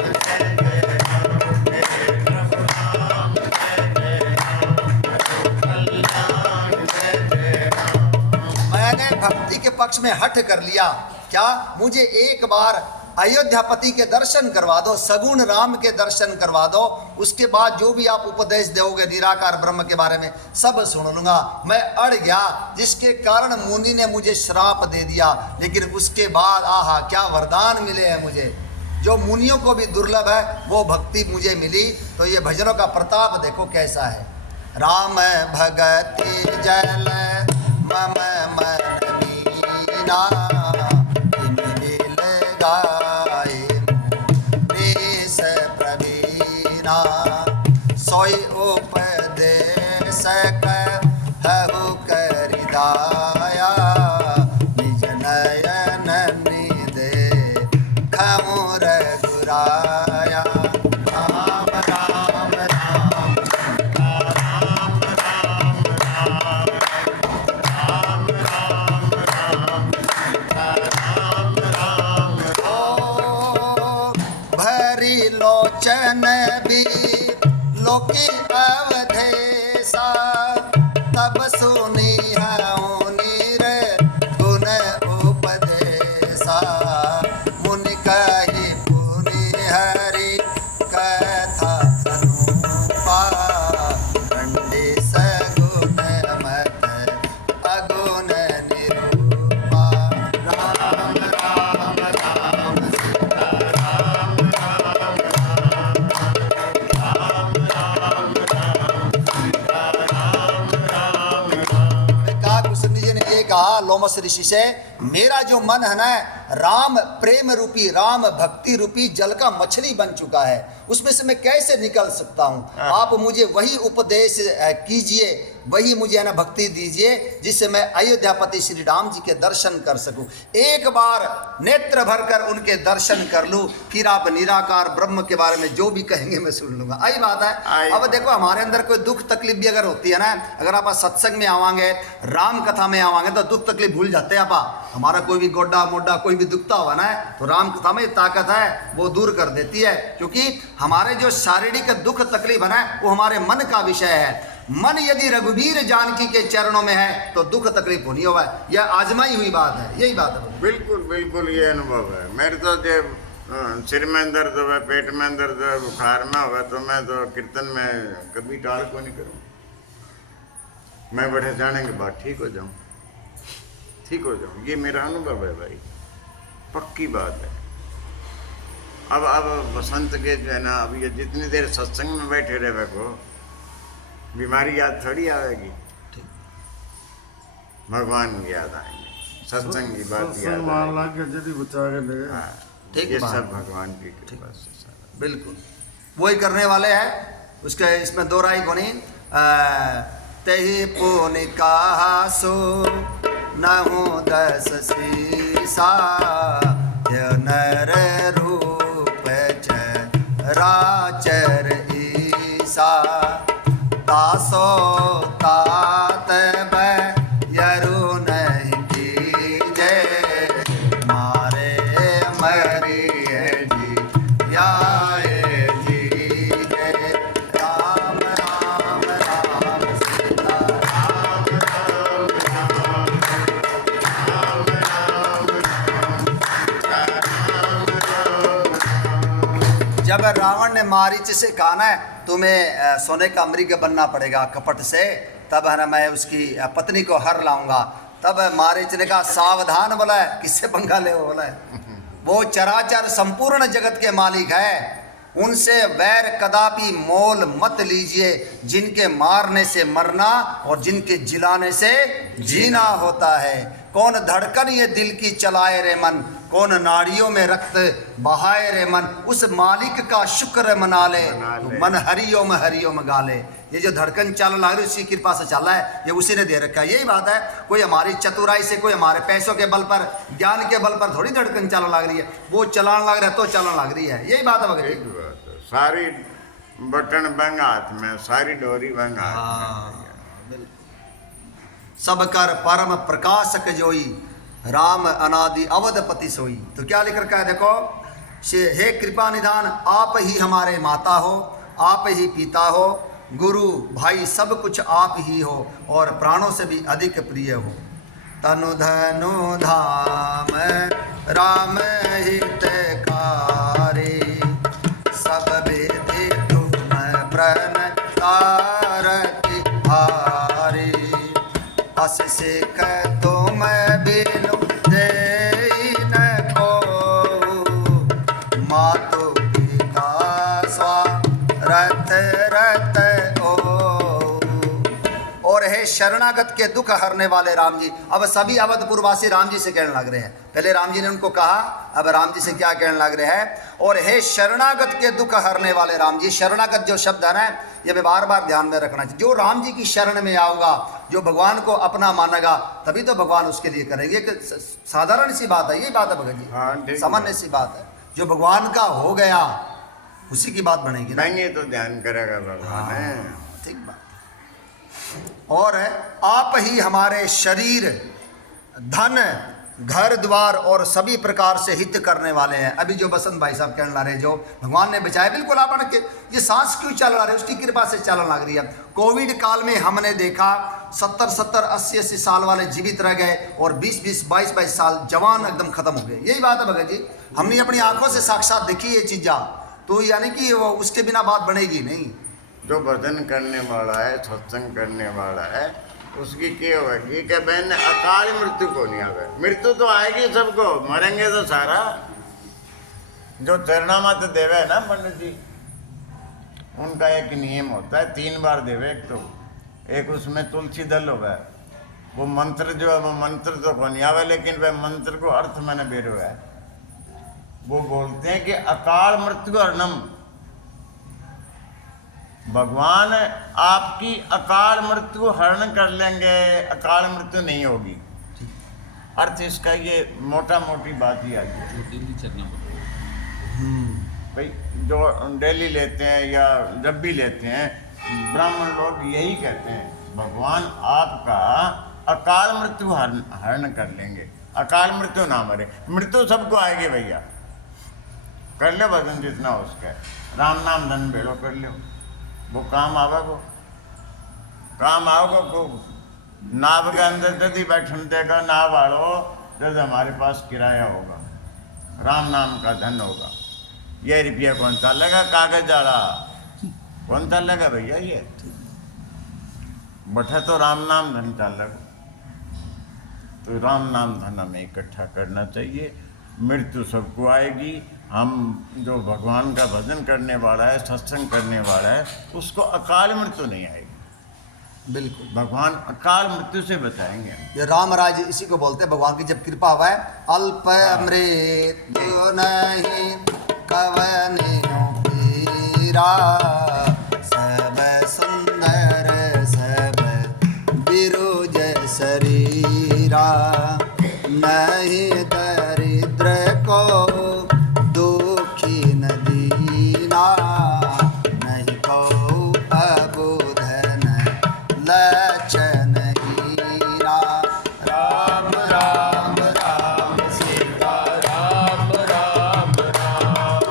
मैंने भक्ति के पक्ष में हठ कर लिया, क्या मुझे एक बार अयोध्यापति के दर्शन करवा दो, सगुण राम के दर्शन करवा दो, उसके बाद जो भी आप उपदेश दोगे निराकार ब्रह्म के बारे में सब सुन लूंगा। मैं अड़ गया, जिसके कारण मुनि ने मुझे श्राप दे दिया, लेकिन उसके बाद आहा क्या वरदान मिले हैं मुझे, जो मुनियों को भी दुर्लभ है वो भक्ति मुझे मिली। तो ये भजनों का प्रताप देखो कैसा है। राम भगति जल मम मन मीना, सोई उपदेश कहु करि दाया, निज नयन निदे खमु रघुराया। राम राम राम राम राम राम राम राम राम राम। भरी लोचन भी लोकी अवधेशा, तब सुनी हूँ नीर गुण उपदेशा, मुनि कही पुनि हरि कथा अनुपा, खंडी सगुण मत अगुण निरूपा। राम राम राम सीताराम राम कहा लोमस ऋषि से, मेरा जो मन है ना राम प्रेम रूपी, राम भक्ति रूपी जल का मछली बन चुका है, उसमें से मैं कैसे निकल सकता हूँ। आप मुझे वही उपदेश कीजिए, वही मुझे है ना भक्ति दीजिए, जिससे मैं अयोध्यापति श्री राम जी के दर्शन कर सकूं। एक बार नेत्र भरकर उनके दर्शन कर लूं, फिर आप निराकार ब्रह्म के बारे में जो भी कहेंगे मैं सुन लूंगा। आई बात है। अब देखो, हमारे अंदर कोई दुख तकलीफ भी अगर होती है ना, अगर आप सत्संग में आवांगे, राम कथा में आवांगे तो दुख तकलीफ भूल जाते हैं आप। हमारा कोई भी गोड्डा मोड्डा कोई भी दुखता हुआ ना, तो राम कथा में ताकत है, वो दूर कर देती है। क्योंकि हमारे जो शारीरिक दुख तकलीफ है ना, वो हमारे मन का विषय है। मन यदि रघुवीर जानकी के चरणों में है तो दुख तकलीफ होनी होगा, यह आजमाई हुई बात है। यही बात है। बिल्कुल बिल्कुल ये अनुभव है। मेरे तो जब सिर में दर्द हुआ, पेट में दर्द हुआ, बुखार में हुआ, तो मैं तो कीर्तन में कभी टाल को नहीं करूँ। मैं बढ़े जाने के बाद ठीक हो जाऊँ, ठीक हो जाऊँ। ये मेरा अनुभव है भाई, पक्की बात है। अब बसंत के जो है ना, अब ये जितनी देर सत्संग में बैठे रहे को, बीमारी याद थोड़ी आएगी, ठीक। भगवान की याद आएंगे, सत्संग की बात याद सत्संग मान आएगी। ला के यदि बचा के ले हाँ, ठीक ये बात। सब भगवान की कृपा से सारा। बिल्कुल वही करने वाले हैं। उसके इसमें दो राय कोनी तेहि पुनि कासु नहु दस सीसा य नर रूप चराचर ईसा तासो तात यरु नहीं कीजे मारे मरिए जी याए जी जय राम राम राम सीता जब रावण ने मारीच से कहा ना तुम्हें सोने का मृग बनना पड़ेगा कपट से, तब है ना मैं उसकी पत्नी को हर लाऊंगा, तब मारीच ने कहा सावधान, बोला है किससे पंगा ले, बोला है वो चराचर संपूर्ण जगत के मालिक है, उनसे वैर कदापि मोल मत लीजिए, जिनके मारने से मरना और जिनके जिलाने से जीना होता है। कौन धड़कन ये दिल की चलाए रे मन, कौन नाड़ियों में रक्त बहाए रे मन, उस मालिक का शुक्र मना ले तो मन हरिओम गाले। ये जो धड़कन चल रहा है उसकी कृपा से चल रहा है, ये उसी ने दे रखा है। यही बात है, कोई हमारी चतुराई से, कोई हमारे पैसों के बल पर, ज्ञान के बल पर थोड़ी धड़कन चल लग रही है, वो चलान लग रहा है तो चलन लग रही है। यही बात है भगत एक जी। बात है, सारी बटन बंग हाथ में, सारी डोरी बंग हाथ में। सब कर परम प्रकाशक जोई, राम अनादि अवधपति सोई। तो क्या लिख रखा है देखो, हे कृपा निधान, आप ही हमारे माता हो, आप ही पिता हो, गुरु भाई सब कुछ आप ही हो, और प्राणों से भी अधिक प्रिय हो। तनु धनु धाम राम हितकारी, सब वेदे तुम प्रण तारति हारी, अस से तुम बिनु देई न को, मातु पिता स्वारथ रत ओ। और हे शरणागत के दुख हरने वाले राम जी, अब सभी अवधपुरवासी राम जी से कहने लग रहे हैं। पहले राम जी ने उनको कहा, अब राम जी से क्या कहने लग रहे हैं, और हे शरणागत के दुख हरने वाले राम जी। शरणागत जो शब्द है ना, ये मैं बार बार ध्यान में रखना चाहिए। जो राम जी की शरण में आऊँगा, जो भगवान को अपना मानेगा, तभी तो भगवान उसके लिए करेंगे। एक साधारण सी बात है, यही बात है भगत हाँ, जी, ठीक है। सामान्य सी बात है। जो भगवान का हो गया उसी की बात बनेगी ना। नहीं, ये तो ध्यान करेगा भगवान है। ठीक बात। और आप ही हमारे शरीर, धन, घर द्वार और सभी प्रकार से हित करने वाले हैं। अभी जो बसंत भाई साहब कहने ला रहे, जो भगवान ने बचाया, बिल्कुल आपने के ये सांस क्यों चल रहा है, उसकी कृपा से चलने लग रही है। कोविड काल में हमने देखा 70-70, 80-80 साल वाले जीवित रह गए, और 20-20, 22-22 साल जवान एकदम खत्म हो गए। यही बात है भगत जी, हमने अपनी आंखों से साक्षात देखी ये चीज़ा, तो यानी कि वो उसके बिना बात बनेगी नहीं। जो भजन करने वाला है, सत्संग करने वाला है, उसकी क्या होगी कि बहन अकाल मृत्यु को नहीं आवे। मृत्यु तो आएगी सबको, मरेंगे तो सारा। जो चरणामत देवे है ना पंडित जी, उनका एक नियम होता है, 3 बार देवे। एक उसमें तुलसी दल होगा, वो मंत्र जो है, वो मंत्र तो को नहीं आवे, लेकिन वह मंत्र को अर्थ मैंने बेरो है। वो बोलते हैं कि अकाल मृत्यु अर्णम, भगवान आपकी अकाल मृत्यु हरण कर लेंगे, अकाल मृत्यु नहीं होगी। अर्थ इसका ये मोटा मोटी बात ही आ गई। वो डेली चलना पड़ता भाई जो डेली लेते हैं या जब भी लेते हैं, ब्राह्मण लोग यही कहते हैं, भगवान आपका अकाल मृत्यु हरण कर लेंगे, अकाल मृत्यु ना मरे। मृत्यु सबको आएगी भैया, कर लो भजन जितना हो उसका, राम नाम धन बेड़ो कर लो, वो काम आवेगा, वो काम आओगे को नाव के अंदर यदि बैठन देगा, नाव वालो जब हमारे पास किराया होगा, राम नाम का धन होगा। ये रुपया कौन सा लगा, कागज वाला कौन सा लगा भैया, ये बैठा तो राम नाम धन चालेगा। तो राम नाम धन हमें इकट्ठा करना चाहिए। मृत्यु सबको आएगी। हम जो भगवान का भजन करने वाला है, सत्संग करने वाला है, उसको अकाल मृत्यु नहीं आएगी। बिल्कुल। भगवान अकाल मृत्यु से बचाएंगे। ये राम राज इसी को बोलते हैं, भगवान की जब कृपा हुआ है। अल्प मृत्यु नहीं कवनियों पीरा, सब सुंदर सब बिरुज शरीरा, नहीं दरिद्र को दुखी न दीना, नहीं को अबुधन लक्षण हीरा। राम राम राम सीता राम राम राम,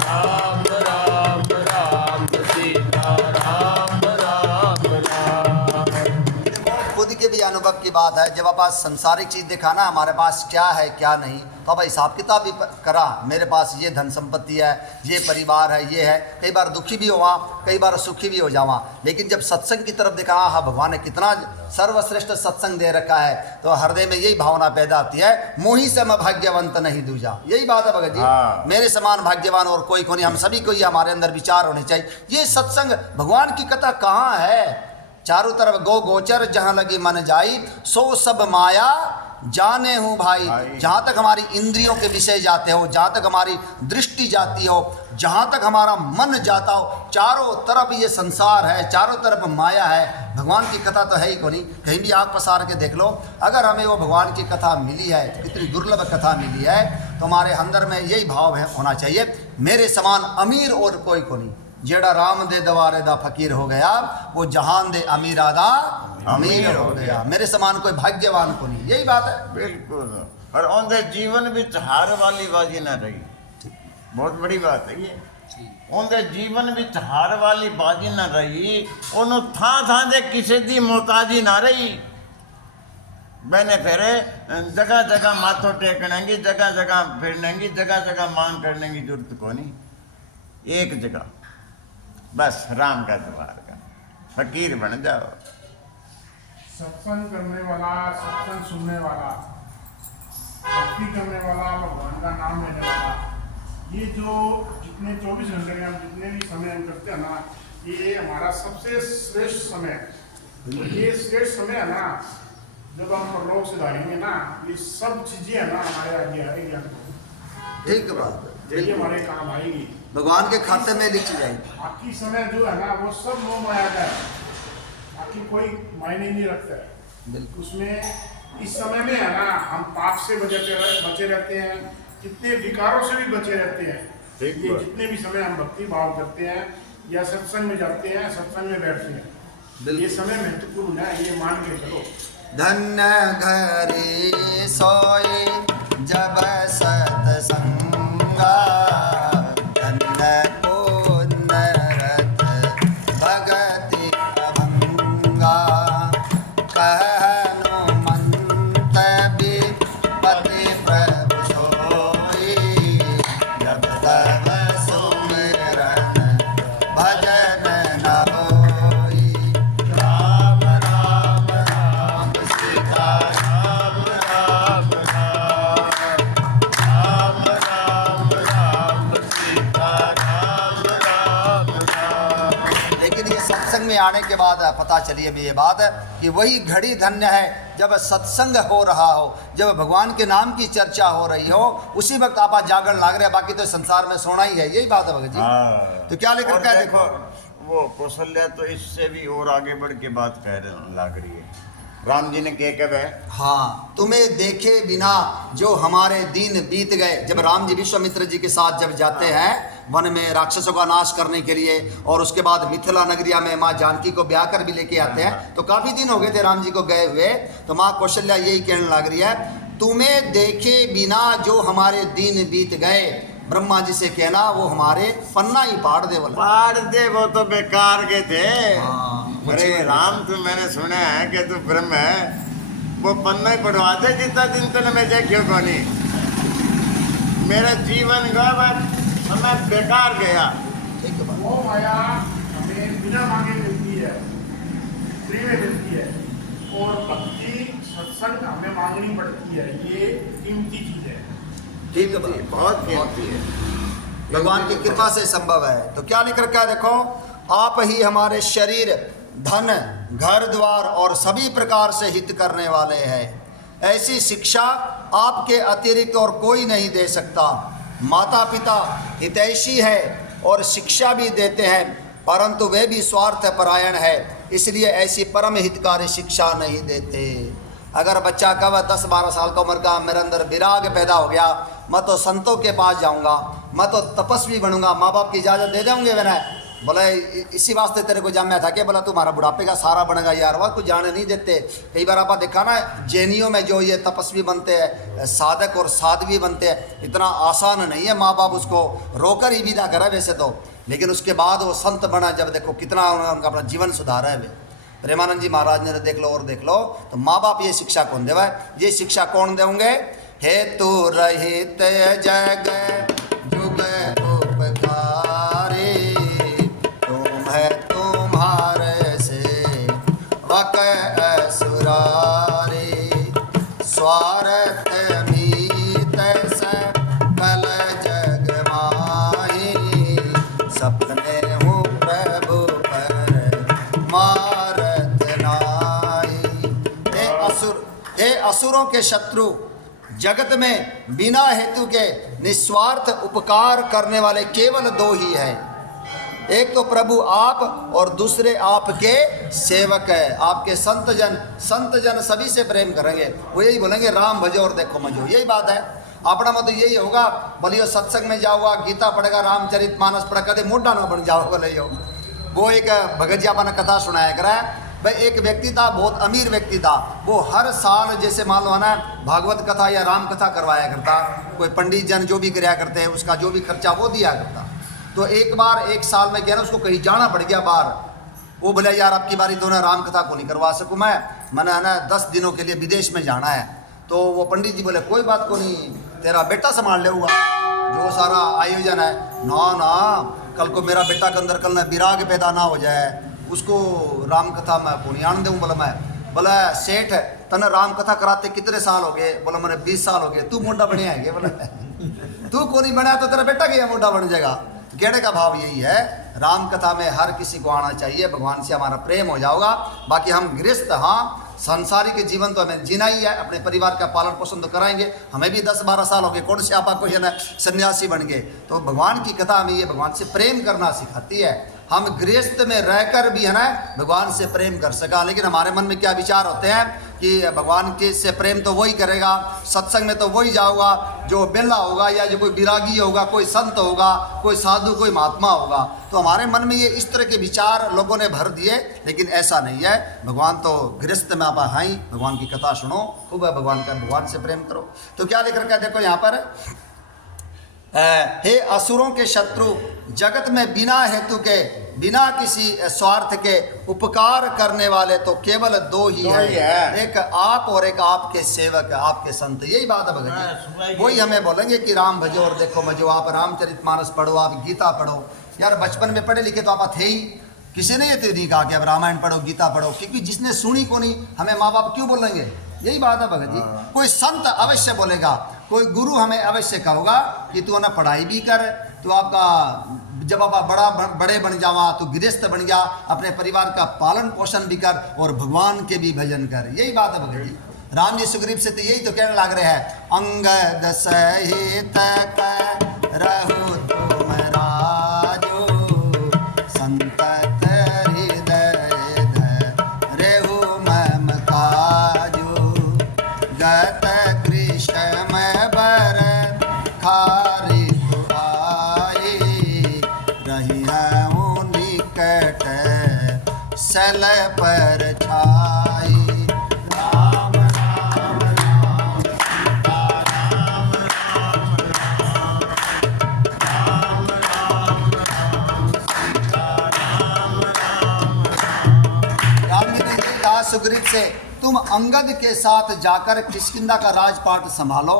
राम राम राम सीता राम राम राम। खुद के भी अनुभव की बात है। जब आप संसारिक चीज देखा ना, हमारे पास क्या है क्या नहीं, तो अब हिसाब किताब भी करा। मेरे पास ये धन संपत्ति है, ये परिवार है, ये है। कई बार दुखी भी हुआ, कई बार सुखी भी हो जावा। लेकिन जब सत्संग की तरफ देखा, हाँ भगवान ने कितना सर्वश्रेष्ठ सत्संग दे रखा है, तो हृदय में यही भावना पैदा होती है, मोही से मैं भाग्यवंत नहीं दूजा। यही बात है भगत जी। हाँ। मेरे समान भाग्यवान और कोई नहीं, हम सभी को ये हमारे अंदर विचार होने चाहिए। ये सत्संग भगवान की कथा कहाँ है? चारों तरफ गो गोचर जहाँ लगी मन जाई, सो सब माया जाने हूँ भाई। जहाँ तक हमारी इंद्रियों के विषय जाते हो, जहाँ तक हमारी दृष्टि जाती हो, जहाँ तक हमारा मन जाता हो, चारों तरफ ये संसार है, चारों तरफ माया है। भगवान की कथा तो है ही कोई। कहीं भी आँख पसार के देख लो, अगर हमें वो भगवान की कथा मिली है, तो कितनी दुर्लभ कथा मिली है, तो हमारे अंदर में यही भाव है होना चाहिए, मेरे समान अमीर और कोई को नहीं। जेड़ा राम दे दवारे दा फकीर हो गया, वो जहान दे अमीरा दा अमीर हो गया। मेरे समान कोई भाग्यवान को नहीं। यही बात है। बिल्कुल। और उनके जीवन में हार वाली बाजी ना रही, बहुत बड़ी बात है ये। उनके जीवन में हार वाली बाजी ना रही, उन्होंने था दे किसी दी मोहताजी ना रही। मैंने फेरे जगह जगह माथो टेकने की, जगह जगह फिरने की, जगह जगह मांग करने की जरूरत को नहीं। एक जगह बस राम का द्वार का फकीर बन जाओ। सत्संग करने वाला, सत्संग सुनने वाला, भक्ति करने वाला, भगवान का नाम लेने वाला, ये जो जितने 24 घंटे हम जितने भी समय हम करते हैं ना, ये हमारा सबसे श्रेष्ठ समय है। तो ये श्रेष्ठ समय है ना, जब हम परलोक से जाएंगे ना, ये सब चीजें है ना हमारे आगे आएगी हमको। ठीक बात है, ये हमारे काम आएगी, भगवान के खाते में लिखी जाएगी। बाकी समय जो है ना, वो सब मोह माया का है, बाकी कोई मायने नहीं रखता है। बिल्कुल। उसमें इस समय में है ना, हम पाप से बचे रहते हैं, कितने विकारों से भी बचे रहते हैं। ये जितने भी समय हम भक्ति भाव करते हैं या सत्संग में जाते हैं, सत्संग में बैठते हैं, ये समय महत्वपूर्ण है, ये मान के चलो। धन्य घरे सोए जब सत्संगा, धन्य पुण्य रत भगति अभंगा, कहनु मंत विपति प्रभु सोई, जब तब सुमिरन भजन न होई। राम राम राम सीता राम राम राम, राम राम राम सीता राम राम राम। लेकिन ये सत्संग में आने के बाद पता चली अभी ये बात है कि वही घड़ी धन्य है जब सत्संग हो रहा हो, जब भगवान के नाम की चर्चा हो रही हो, उसी वक्त आप जागरण लाग रहे हैं। बाकी तो संसार में सोना ही है। यही बात है भगत जी। तो क्या लेकर और क्या देखो, वो कौशल्या तो इससे भी और आगे बढ़ के बात कह लग रही है। राम जी ने क्या कहा है? हाँ, तुम्हें देखे बिना जो हमारे दिन बीत गए। जब राम जी विश्वामित्र जी के साथ जब जाते हैं वन में राक्षसों का नाश करने के लिए, और उसके बाद मिथिला नगरिया में माँ जानकी को ब्याह कर भी लेके आते हैं, तो काफी दिन हो गए थे राम जी को गए हुए। तो माँ कौशल्या यही कहने लग रही है, तुम्हें देखे बिना जो हमारे दिन बीत गए। ब्रह्मा जी से कहना वो हमारे पन्ना ही पाड़ दे बोला। पाड़ दे, वो तो बेकार के थे। हाँ, अरे राम, तू मैंने सुना है कि तू ब्रह्म है, वो पन्ना ही पढ़वा दे जितना दिन तक मैं देखियो को नहीं। मेरा जीवन का समय बेकार गया। ठीक है बात। वो माया हमें बिना मांगे मिलती है, फ्री में मिलती है, और भक्ति सत्संग हमें मांगनी पड़ती है। ये कीमती चीज है। ठीक है बात। बहुत कीमती है, भगवान की कृपा से संभव है। तो क्या लिख रखा है देखो, आप ही हमारे शरीर धन, घर द्वार और सभी प्रकार से हित करने वाले हैं। ऐसी शिक्षा आपके अतिरिक्त और कोई नहीं दे सकता। माता पिता हितैषी है और शिक्षा भी देते हैं, परंतु वे भी स्वार्थ परायण है, इसलिए ऐसी परम हितकारी शिक्षा नहीं देते। अगर बच्चा कब 10-12 साल का उम्र का मेरे अंदर विराग पैदा हो गया, मैं तो संतों के पास जाऊंगा, मैं तो तपस्वी बनूंगा, माँ बाप की इजाज़त दे देंगे मैंने, बोला इसी वास्ते तेरे को जामिया था कि बोला तुम्हारा बुढ़ापे का सारा बनेगा यार, वह कुछ जाने नहीं देते। कई बार आपने देखा ना जैनियों में जो ये तपस्वी बनते हैं, साधक और साध्वी बनते हैं, इतना आसान नहीं है। माँ बाप उसको रोकर ही विदा करे वैसे तो, लेकिन उसके बाद वो संत बना, जब देखो कितना उनका अपना जीवन सुधारा है वे। प्रेमानंद जी महाराज ने देख लो और देख लो, तो माँ बाप ये शिक्षा कौन देवा है? ये शिक्षा कौन देंगे? हेतु रहित जग जुग उपकारी, तुम है तुम्हारे से वक असुरारी, स्वार्थ मीत सकल जग माही, सपने हूँ प्रभु पर मारत नाई। हे असुरों के शत्रु, जगत में बिना हेतु के निस्वार्थ उपकार करने वाले केवल दो ही हैं। एक तो प्रभु आप और दूसरे आपके सेवक है, आपके संत जन सभी से प्रेम करेंगे। वो यही बोलेंगे राम भजो और देखो मजो, यही बात है। अपना मत यही होगा, बोलियो सत्संग में जाओगा, गीता पढ़ेगा, रामचरित मानस पढ़ा, कदे मोटा ना बन जाओ बोले। वो एक भगत जी अपना कथा सुनाया करा भाई, एक व्यक्ति था, बहुत अमीर व्यक्ति था। वो हर साल जैसे मान लो ना भागवत कथा या राम कथा करवाया करता, कोई पंडित जन जो भी कराया करते हैं उसका जो भी खर्चा वो दिया करता। तो एक बार एक साल में क्या ना उसको कहीं जाना पड़ गया बाहर। वो बोला यार अब की बारी तो ना राम कथा को नहीं करवा सकूँ मैंने है ना 10 दिनों के लिए विदेश में जाना है। तो वो पंडित जी बोले कोई बात को नहीं, तेरा बेटा संभाल ले हुआ जो सारा आयोजन है। ना कल को मेरा बेटा के अंदर कल ना विराग पैदा ना हो जाए, उसको राम कथा मैं को नहीं आन दूँ। बोला सेठ तने राम कथा कराते कितने साल हो गए? बोला मैंने 20 साल हो गए। तू मोटा बने है बोला तू को नहीं बनाया तो तेरा बेटा गया मोटा बन जाएगा। तो कहने का भाव यही है, राम कथा में हर किसी को आना चाहिए, भगवान से हमारा प्रेम हो जाएगा। बाकी हम गृहस्थ, हाँ सांसारिक जीवन तो हमें जीना ही है, अपने परिवार का पालन पोषण तो कराएंगे। हमें भी 10-12 साल हो गए, कौन से आप कोई है ना सन्यासी बन गए। तो भगवान की कथा हमें ये भगवान से प्रेम करना सिखाती है। हम गृहस्थ में रहकर भी है ना भगवान से प्रेम कर सका, लेकिन हमारे मन में क्या विचार होते हैं कि भगवान के से प्रेम तो वही करेगा, सत्संग में तो वही जाऊगा जो बेला होगा, या जो कोई विरागी होगा, कोई संत होगा, कोई साधु, कोई महात्मा होगा। तो हमारे मन में ये इस तरह के विचार लोगों ने भर दिए, लेकिन ऐसा नहीं है। भगवान तो गृहस्थ में आप हैं, भगवान की कथा सुनो, खूब है भगवान से प्रेम करो। तो क्या लिख रखा है देखो यहाँ पर, हे असुरों के शत्रु, जगत में बिना हेतु के, बिना किसी स्वार्थ के उपकार करने वाले तो केवल दो ही हैं, एक आप और एक आपके सेवक, आपके संत। यही बात है भगत जी। वही हमें बोलेंगे कि राम भजो और देखो मजो, आप रामचरित मानस पढ़ो, आप गीता पढ़ो। यार बचपन में पढ़े लिखे तो आप थे ही, किसी ने ये तो नहीं कहा कि अब रामायण पढ़ो, गीता पढ़ो, क्योंकि जिसने सुनी को नहीं, हमें माँ बाप क्यों बोलेंगे? यही बात है भगत जी। कोई संत अवश्य बोलेगा, कोई गुरु हमें अवश्य कहोगा कि तू ना पढ़ाई भी कर, तो आपका जब आप बड़े बन जावा तो गृहस्थ बन जा, अपने परिवार का पालन पोषण भी कर और भगवान के भी भजन कर। यही बात है भगत जी। राम जी सुग्रीव से तो यही तो कहने लग रहे हैं, अंगद सहित रहु तुम राजो, संतत हृदय रेहु मम काजो, गत कृष्ण बर खारी रही हूँ निकट सल पर छाई। राम राम राम सीता राम राम राम राम राम सीता राम राम राम जी ने यही कहा सुग्रीव से, तुम अंगद के साथ जाकर किष्किंधा का राजपाट संभालो,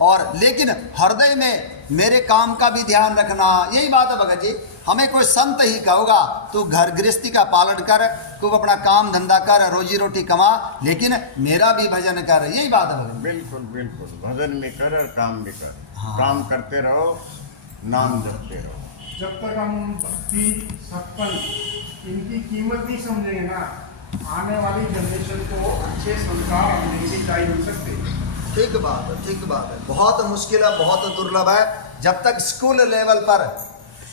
और लेकिन हृदय में मेरे काम का भी ध्यान रखना। यही बात है भगत जी। हमें कोई संत ही कहोगा तू घर गृहस्थी का पालन कर, तू अपना काम धंधा कर, रोजी रोटी कमा, लेकिन मेरा भी भजन कर। यही बात है भगत। बिल्कुल बिल्कुल, भजन भी कर और काम भी कर। हाँ। काम करते रहो, नाम जपते रहो। जब तक हम भक्ति सत्संग इनकी कीमत नहीं समझेंगे ना, आने वाली जनरेशन को अच्छे संस्कार हम नहीं सिखाई मिल सकते। ठीक बात है, ठीक बात है। बहुत मुश्किल है, बहुत दुर्लभ है। जब तक स्कूल लेवल पर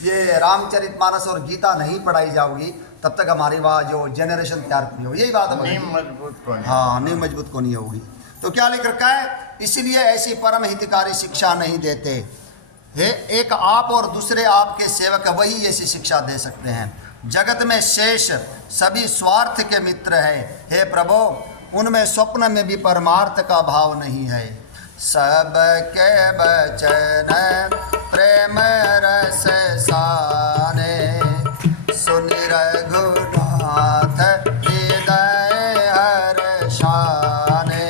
ये रामचरितमानस और गीता नहीं पढ़ाई जाओगी तब तक हमारी वह जो जनरेशन तैयार नहीं होगी। यही बात है, नींव मजबूत को नहीं। हाँ, नींव मजबूत को नहीं होगी। तो क्या लिख रखा है, इसलिए ऐसी परम हितकारी शिक्षा नहीं देते है। एक आप और दूसरे आप के सेवक वही ऐसी शिक्षा दे सकते हैं। जगत में शेष सभी स्वार्थ के मित्र है। हे प्रभु, उनमें स्वप्न में भी परमार्थ का भाव नहीं है। सबके बचन प्रेम रस साने, सुनि रघुनाथ हृदय हर्षाने।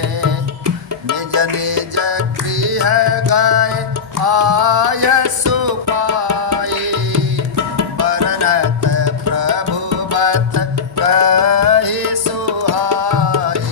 निज निज गृह गए आय सुपाई, बरनत प्रभु बत कहि सुहाई।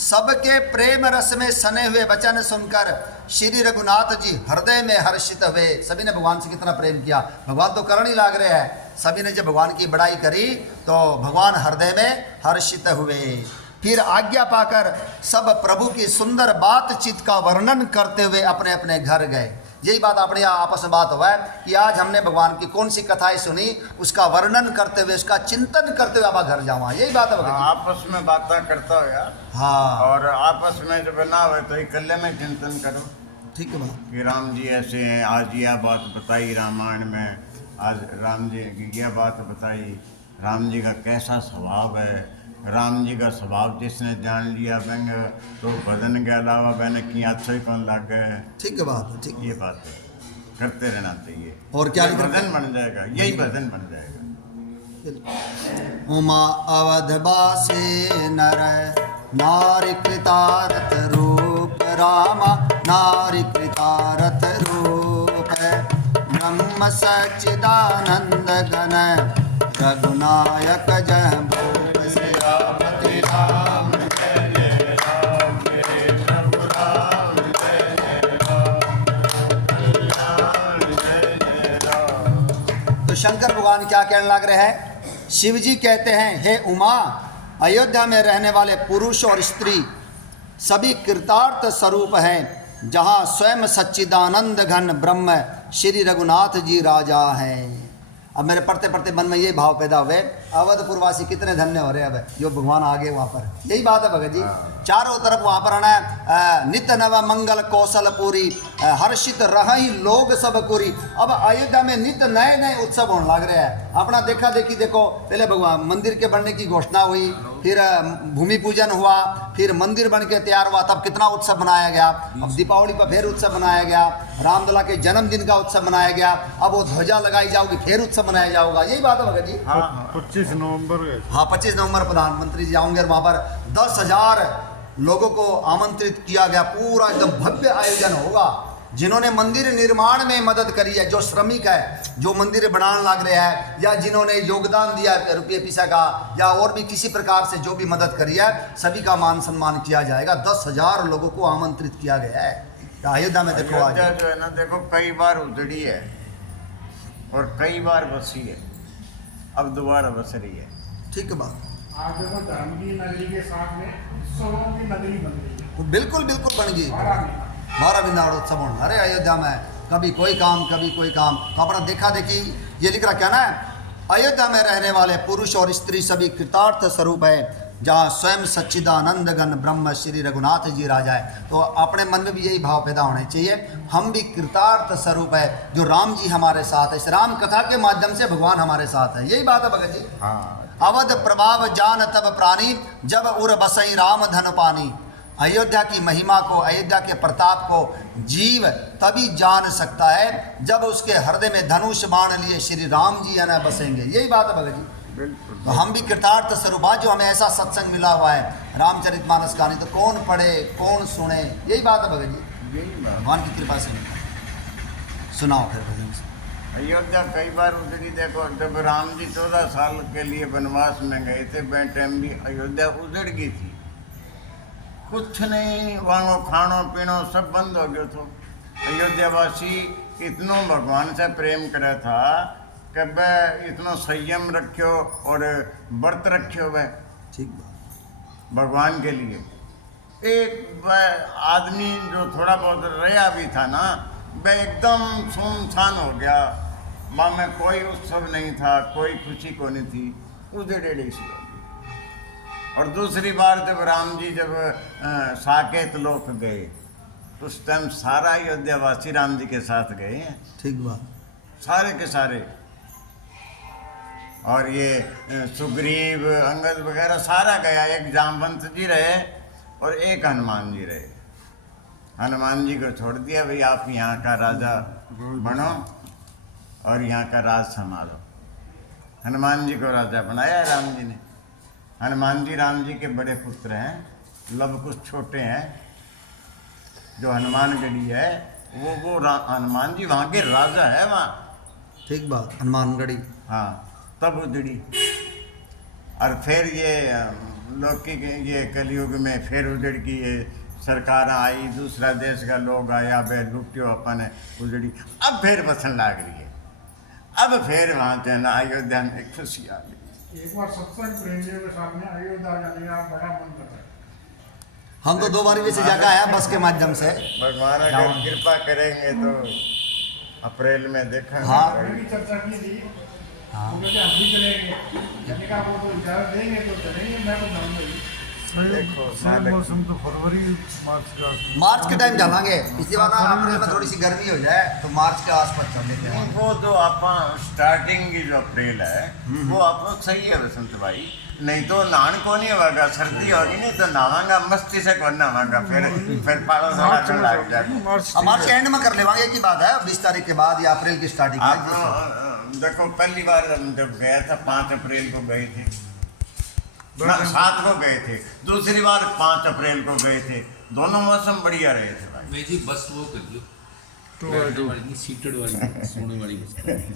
सबके प्रेम रस में सने हुए वचन सुनकर श्री रघुनाथ जी हृदय में हर्षित हुए। सभी ने भगवान से कितना प्रेम किया, भगवान तो करण ही लाग रहे हैं। सभी ने जब भगवान की बड़ाई करी तो भगवान हृदय में हर्षित हुए। फिर आज्ञा पाकर सब प्रभु की सुंदर बातचीत का वर्णन करते हुए अपने अपने घर गए। यही बात अपने आपस में बात हुआ है कि आज हमने भगवान की कौन सी कथाएं सुनी, उसका वर्णन करते हुए, उसका चिंतन करते हुए आप घर जाओ। यही बात है भगत जी। आपस में बातें करता हो यार। हाँ, और आपस में जब ना हो तो इकल्ले में चिंतन करो ठीक है बात। कि राम जी ऐसे हैं, आज यह बात बताई रामायण में, आज राम जी की यह बात बताई, राम जी का कैसा स्वभाव है। राम जी का स्वभाव जिसने जान लिया बेंग तो भजन के अलावा मैंने किया अच्छा ही कौन लग गए। ठीक है बात है, ठीक है। ये बात है, करते रहना चाहिए। और क्या ये लिख रखा है? भजन बन जाएगा, यही भजन बन जाएगा। उमा अवधवासी नर नारी कृतारथ रूप, रामा नारी कृतारथ रूप। ब्रह्म सच्चिदानंद घन रघुनायक जय भूप। श्रीरामति राम जय जय राम, जय प्रभु राम जय जय राम। तो शंकर भगवान क्या कहने लग रहे हैं? शिव जी कहते हैं, हे उमा, अयोध्या में रहने वाले पुरुष और स्त्री सभी कृतार्थ स्वरूप हैं, जहाँ स्वयं सच्चिदानंद घन ब्रह्म श्री रघुनाथ जी राजा हैं। अब मेरे पढ़ते पढ़ते मन में ये भाव पैदा हुए, अवधपुरवासी कितने धन्य हो रहे हैं अब जो भगवान आगे वहाँ पर। यही बात है भगत जी। चारों तरफ वहाँ पर आना नित्य नव मंगल कौशल पूरी, हर्षित रही लोग सब पूरी। अब अयोध्या में नित्य नए नए उत्सव होने लग रहे हैं। अपना देखा देखी देखो, पहले भगवान मंदिर के बनने की घोषणा हुई, फिर भूमि पूजन हुआ, फिर मंदिर बन के तैयार हुआ, तब कितना उत्सव मनाया गया। अब दीपावली पर फिर उत्सव मनाया गया, रामलला के जन्मदिन का उत्सव मनाया गया, अब वो ध्वजा लगाई जाओगी, फिर उत्सव मनाया जाओगा। यही बात है भगत जी। 25 नवंबर हाँ, 25 नवंबर प्रधानमंत्री जी आएंगे और वहाँ पर 10,000 लोगों को आमंत्रित किया गया। पूरा एकदम भव्य आयोजन होगा। जिन्होंने मंदिर निर्माण में मदद करी है, जो श्रमिक है, जो मंदिर बनाने लग रहे हैं, या जिन्होंने योगदान दिया है रुपये पैसा का, या और भी किसी प्रकार से जो भी मदद करी है, सभी का मान सम्मान किया जाएगा। 10,000 लोगों को आमंत्रित किया गया है अयोध्या में। देखो आज अयोध्या जो है ना, देखो कई बार उजड़ी है और कई बार बसी है, अब दोबारा बस रही है। ठीक है बात। आज देखो धर्म की नगरी के साथ में उत्सवों की नगरी बन गई है। बिल्कुल बिल्कुल बन गई। 12 12 उत्सव होना। अरे अयोध्या में कभी कोई काम, कभी कोई काम। तो अपना देखा देखी ये लिख रहा क्या ना, अयोध्या में रहने वाले पुरुष और स्त्री सभी कृतार्थ स्वरूप है, जहाँ स्वयं सच्चिदानंद घन ब्रह्म श्री रघुनाथ जी राजा है। तो अपने मन में भी यही भाव पैदा होने चाहिए, हम भी कृतार्थ स्वरूप है, जो राम जी हमारे साथ है। इस राम कथा के माध्यम से भगवान हमारे साथ है। यही बात है भगत जी। अवध प्रभाव जान तब प्राणी, जब उर बसई राम धन पानी। अयोध्या की महिमा को, अयोध्या के प्रताप को जीव तभी जान सकता है जब उसके हृदय में धनुष बाण लिए श्री राम जी आना बसेंगे। यही बात है भगत जी। तो हम भी कृतार्थ स्वरूप, जो हमें ऐसा सत्संग मिला हुआ है रामचरितमानस का, नहीं तो कौन पढ़े कौन सुने। यही बात है भगत जी, भगवान की कृपा से। सुनाओ फिर भजन से। अयोध्या कई बार उजड़ी। देखो, जब राम जी 14 साल के लिए वनवास में गए थे, वह टाइम भी अयोध्या उजड़ गई थी। कुछ नहीं, वहाँ खानो पीनो सब बंद हो गयो तो। अयोध्यावासी इतनो भगवान से प्रेम करे था कि वह इतनो संयम रखियो और व्रत रखियो वह ठीक बात। भगवान के लिए। एक वह आदमी जो थोड़ा बहुत रहा भी था ना, वह एकदम सुनसान हो गया, वहाँ में कोई उत्सव नहीं था, कोई खुशी को नहीं थी, उजड़ेड़ी सी हो गई। और दूसरी बार जब राम जी जब साकेत लोक गए तो उस टाइम सारा अयोध्यावासी राम जी के साथ गए हैं, ठीक बात। सारे के सारे। और ये सुग्रीव अंगद वगैरह सारा गया, एक जामवंत जी रहे और एक हनुमान जी रहे। हनुमान जी को छोड़ दिया, भाई आप यहाँ का राजा बनो और यहाँ का राज संभालो। हनुमान जी को राजा बनाया राम जी ने। हनुमान जी राम जी के बड़े पुत्र हैं, लव कुछ छोटे हैं। जो हनुमानगढ़ी है वो हनुमान जी वहाँ के राजा है वहाँ। ठीक बात। हनुमानगढ़ी। हाँ, तब उजड़ी। और फिर ये लौकी ये कलयुग में फिर उजड़ की ये सरकार आई, दूसरा देश का लोग आया, वह लुटियो अपन उजड़ी। अब फिर बसन लाग रही है, अब फिर वहाँ से ना अयोध्या में खुशी आ गई। एक बार सत्संग प्रेमियों के साथ में अयोध्या जाने का बड़ा मन कर रहा है। हम तो 2 बार वैसे जगह आया बस के माध्यम से। भगवान अगर कृपा करेंगे तो अप्रैल में देखेंगे। हाँ। मैंने भी चर्चा की थी, वो कहते हम भी चलेंगे, मैंने कहा वो तो इजाजत देंगे तो चलेंगे, मैं तो जाऊंगा ही। देखो मौसम तो फरवरी मार्च का मार्च के टाइम चलेंगे। पिछली बार ना अप्रैल में थोड़ी सी गर्मी हो जाए तो मार्च के आसपास चल लेते हैं। वो जो आप स्टार्टिंग की जो अप्रैल है वो आप सही है बसंत भाई। नहीं तो नहान को नहीं होगा, सर्दी होगी नहीं तो नहावांगा, मस्ती से कौन नहावांगा, फिर पारा सारा लग जाएगा। मार्च के एंड में कर लेवांगे की बात है, 20 तारीख के बाद या अप्रैल की स्टार्टिंग में। आप देखो पहली बार हम जब गया था 5 अप्रैल को गए थे, 7 को गए थे, दूसरी बार 5 अप्रैल को गए थे। दोनों मौसम बढ़िया रहे थे भाई। मैं जी बस वो कर लियो बैठने वाली नहीं, सीटेड वाली, सोने वाली बस।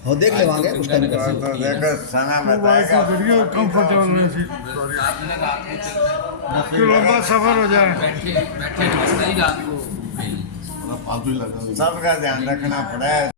हो देख लेवांगे उस टाइम का। तो देखो समय बताएगा। कंफर्टेबल में थी, आपने रात को चलना कि लंबा सफर हो जाए। बैठे बैठे बस नहीं रात को गई। सबका ध्यान रखना पड़ा है।